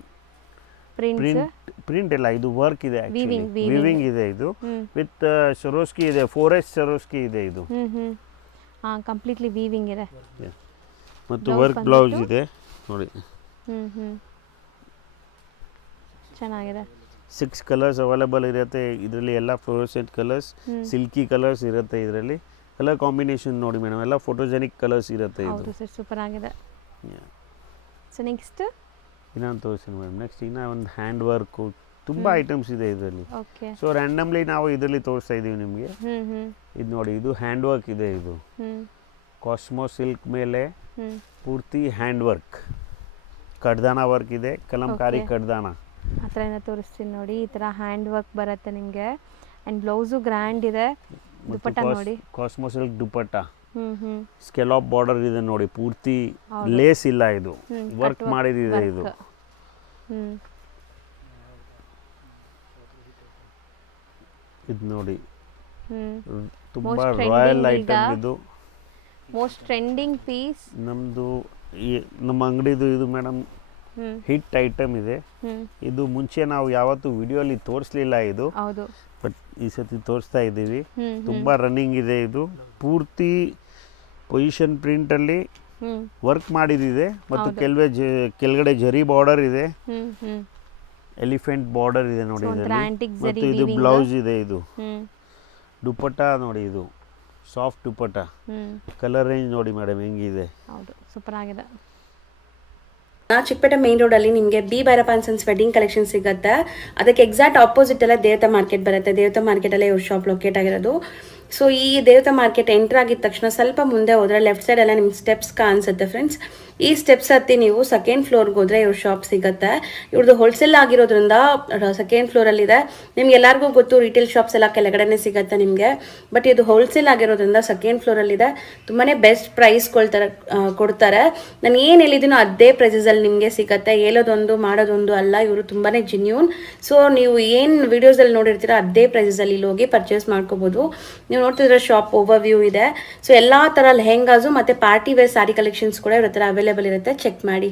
ಪ್ರಿಂಟ್ ಎಲ್ಲ, ಇದು ವರ್ಕ್ ಇದೆ, ವಿವಿಂಗ್ ಇದೆ. ಇದು ವಿತ್ ಸರೋಸ್ಕಿ ಇದೆ, 4H ಸರೋಸ್ಕಿ ಇದೆ. ಇದು ಕಂಪ್ಲೀಟ್ಲಿ ವೀವಿಂಗ್ ಇದೆ ಮತ್ತು ವರ್ಕ್ ಬ್ಲೌಸ್ ಇದೆ ನೋಡಿ. ಚೆನ್ನಾಗಿದೆ. 6 ಕಲರ್ಸ್ ಅವೈಲೇಬಲ್ ಇರುತ್ತೆ ಇದರಲ್ಲಿ, ಎಲ್ಲ ಫ್ಲೋರೋಸೆಂಟ್ ಕಲರ್ಸ್, ಸಿಲ್ಕಿ ಕಲರ್ಸ್ ಇರುತ್ತೆ ಇದರಲ್ಲಿ. ಕಲರ್ ಕಾಂಬಿನೇಷನ್ ನೋಡಿ ಮೇಡಮ್, ಎಲ್ಲ ಫೋಟೋಜೆನಿಕ್ ಕಲರ್ಸ್ ಇರುತ್ತೆ. ಹೌದು ಸರ್, ಸೂಪರ್ ಆಗಿದೆ. ಸೊ ನೆಕ್ಸ್ಟ್ ಇನ್ನೊಂದು ತೋರಿಸ್ತೀನಿ ಮೇಡಮ್. ನೆಕ್ಸ್ಟ್ ಇನ್ನೂ ಒಂದು ಹ್ಯಾಂಡ್ ವರ್ಕು, ತುಂಬ ಐಟಮ್ಸ್ ಇದೆ ಇದರಲ್ಲಿ. ಓಕೆ. ಸೊ ರ್ಯಾಂಡಮ್ಲಿ ನಾವು ಇದರಲ್ಲಿ ತೋರಿಸ್ತಾ ಇದ್ದೀವಿ ನಿಮಗೆ. ಇದು ನೋಡಿ, ಇದು ಹ್ಯಾಂಡ್ ವರ್ಕ್ ಇದೆ. ಇದು ಕಾಸ್ಮೋ ಸಿಲ್ಕ್ ಮೇಲೆ ಪೂರ್ತಿ ಹ್ಯಾಂಡ್ ವರ್ಕ್, ಕಡ್ದಾನ ವರ್ಕ್ ಇದೆ, ಕಲಂಕಾರಿ ಕಡ್ದಾನ ಆ ಥರ ತೋರಿಸ್ತೀನಿ ನೋಡಿ. ಈ ಥರ ಹ್ಯಾಂಡ್ ವರ್ಕ್ ಬರುತ್ತೆ ನಿಮಗೆ. ಆ್ಯಂಡ್ ಬ್ಲೌಸು ಗ್ರ್ಯಾಂಡ್ ಇದೆ. ದುಪಟ್ಟ ನೋಡಿ, ಕಾಸ್ಮೋ ಸಿಲ್ಕ್ ದುಪಟ್ಟ, ಸ್ಕೆಲಾಪ್ ಬಾರ್ಡರ್ ಇದೆ ನೋಡಿ, ಪೂರ್ತಿ ಲೇಸ್ ಇಲ್ಲ, ಇದು ವರ್ಕ್ ಮಾಡಿದಿದೆ. ಇದು ಇದು ನೋಡಿ, ತುಂಬಾ ರಾಯಲ್ ಐಟಮ್. ಇದು ಮೋಸ್ಟ್ ಟ್ರೆಂಡಿಂಗ್ ಪೀಸ್ ನಮ್ಮದು, ನಮ್ಮ ಅಂಗಡಿದು ಇದು ಮೇಡಮ್ ಹಿಟ್ ಐಟಮ್ ಇದೆ. ಇದು ಮುಂಚೆ ನಾವು ಯಾವತ್ತೂ ವಿಡಿಯೋಲಿ ತೋರಿಸ್ಲಿಲ್ಲ ಇದು, ಬಟ್ ಈ ಸತಿ ತೋರಿಸ್ತಾ ಇದ್ದೀವಿ. ತುಂಬ ರನ್ನಿಂಗ್ ಇದೆ. ಇದು ಪೂರ್ತಿ ಪೊಸಿಷನ್ ಪ್ರಿಂಟಲ್ಲಿ ವರ್ಕ್ ಮಾಡಿದಿದೆ ಮತ್ತು ಕೆಳಗಡೆ ಜರಿ ಬಾರ್ಡರ್ ಇದೆ, ಎಲಿಫೆಂಟ್ ಬಾರ್ಡರ್ ಇದೆ ನೋಡಿ ಇದರಲ್ಲಿ. ಮತ್ತು ಇದು ಬ್ಲೌಸ್ ಇದೆ. ಇದು ದುಪಟ್ಟ ನೋಡಿ, ಇದು ಸಾಫ್ಟ್ ದುಪಟ್ಟ. ಕಲರ್ ರೇಂಜ್ ನೋಡಿ ಮೇಡಮ್ ಹೆಂಗಿದೆ. ಹೌದು, ಸೂಪರ್ ಆಗಿದೆ. ಚಿಕ್ಕಪೇಟೆ ಮೇನ್ ರೋಡಲ್ಲಿ ನಿಮಗೆ B Bhyrappa and sons wedding collection ಸಿಗುತ್ತೆ. ಅದಕ್ಕೆ ಎಕ್ಸಾಕ್ಟ್ ಆಪೋಸಿಟ್ ಎಲ್ಲ ದೇವತಾ ಮಾರ್ಕೆಟ್ ಬರುತ್ತೆ. ದೇವತಾ ಮಾರ್ಕೆಟಲ್ಲೇ ಇವ್ರ ಶಾಪ್ ಲೊಕೇಟ್ ಆಗಿರೋದು. ಸೊ ಈ ದೇವತಾ ಮಾರ್ಕೆಟ್ ಎಂಟರ್ ಆಗಿದ ತಕ್ಷಣ ಸ್ವಲ್ಪ ಮುಂದೆ ಹೋದರೆ ಲೆಫ್ಟ್ ಸೈಡ್ ಎಲ್ಲ ನಿಮ್ಗೆ ಸ್ಟೆಪ್ಸ್ ಕಾಣಿಸುತ್ತೆ ಫ್ರೆಂಡ್ಸ್. ಈ ಸ್ಟೆಪ್ಸ್ ಹತ್ತಿ ನೀವು ಸೆಕೆಂಡ್ ಫ್ಲೋರ್ಗೆ ಹೋದರೆ ಇವ್ರ ಶಾಪ್ ಸಿಗುತ್ತೆ. ಇವ್ರದ್ದು ಹೋಲ್ಸೇಲ್ ಆಗಿರೋದ್ರಿಂದ ಸೆಕೆಂಡ್ ಫ್ಲೋರಲ್ಲಿದೆ. ನಿಮ್ಗೆ ಎಲ್ಲರಿಗೂ ಗೊತ್ತು ರಿಟೇಲ್ ಶಾಪ್ಸ್ ಎಲ್ಲ ಕೆಳಗಡೆನೇ ಸಿಗುತ್ತೆ ನಿಮಗೆ. ಬಟ್ ಇದು ಹೋಲ್ಸೇಲ್ ಆಗಿರೋದ್ರಿಂದ ಸೆಕೆಂಡ್ ಫ್ಲೋರಲ್ಲಿದೆ. ತುಂಬಾ ಬೆಸ್ಟ್ ಪ್ರೈಸ್ ಕೊಡ್ತಾರೆ. ನಾನು ಏನು ಹೇಳಿದ್ದೀನೋ ಅದೇ ಪ್ರೈಸಸಲ್ಲಿ ನಿಮಗೆ ಸಿಗುತ್ತೆ. ಹೇಳೋದೊಂದು ಮಾಡೋದೊಂದು ಅಲ್ಲ, ಇವರು ತುಂಬಾ ಜೆನ್ಯೂನ್. ಸೊ ನೀವು ಏನು ವಿಡಿಯೋಸಲ್ಲಿ ನೋಡಿರ್ತೀರೋ ಅದೇ ಪ್ರೈಸಸಲ್ಲಿ ಇಲ್ಲಿ ಹೋಗಿ ಪರ್ಚೇಸ್ ಮಾಡ್ಕೋಬೋದು. ನೀವು ನೋಡ್ತಿದ್ರೆ ಶಾಪ್ ಓವರ್ ವ್ಯೂ ಇದೆ. ಸೊ ಎಲ್ಲ ಥರ ಲೆಹೆಂಗಾಸು ಮತ್ತು ಪಾರ್ಟಿ ವೇರ್ ಸ್ಯಾರಿ ಕಲೆಕ್ಷನ್ಸ್ ಕೂಡ ಇವ್ರ ಹತ್ರ ಅವೈಲೇಬಲ್ ಇರುತ್ತೆ. ಚೆಕ್ ಮಾಡಿ.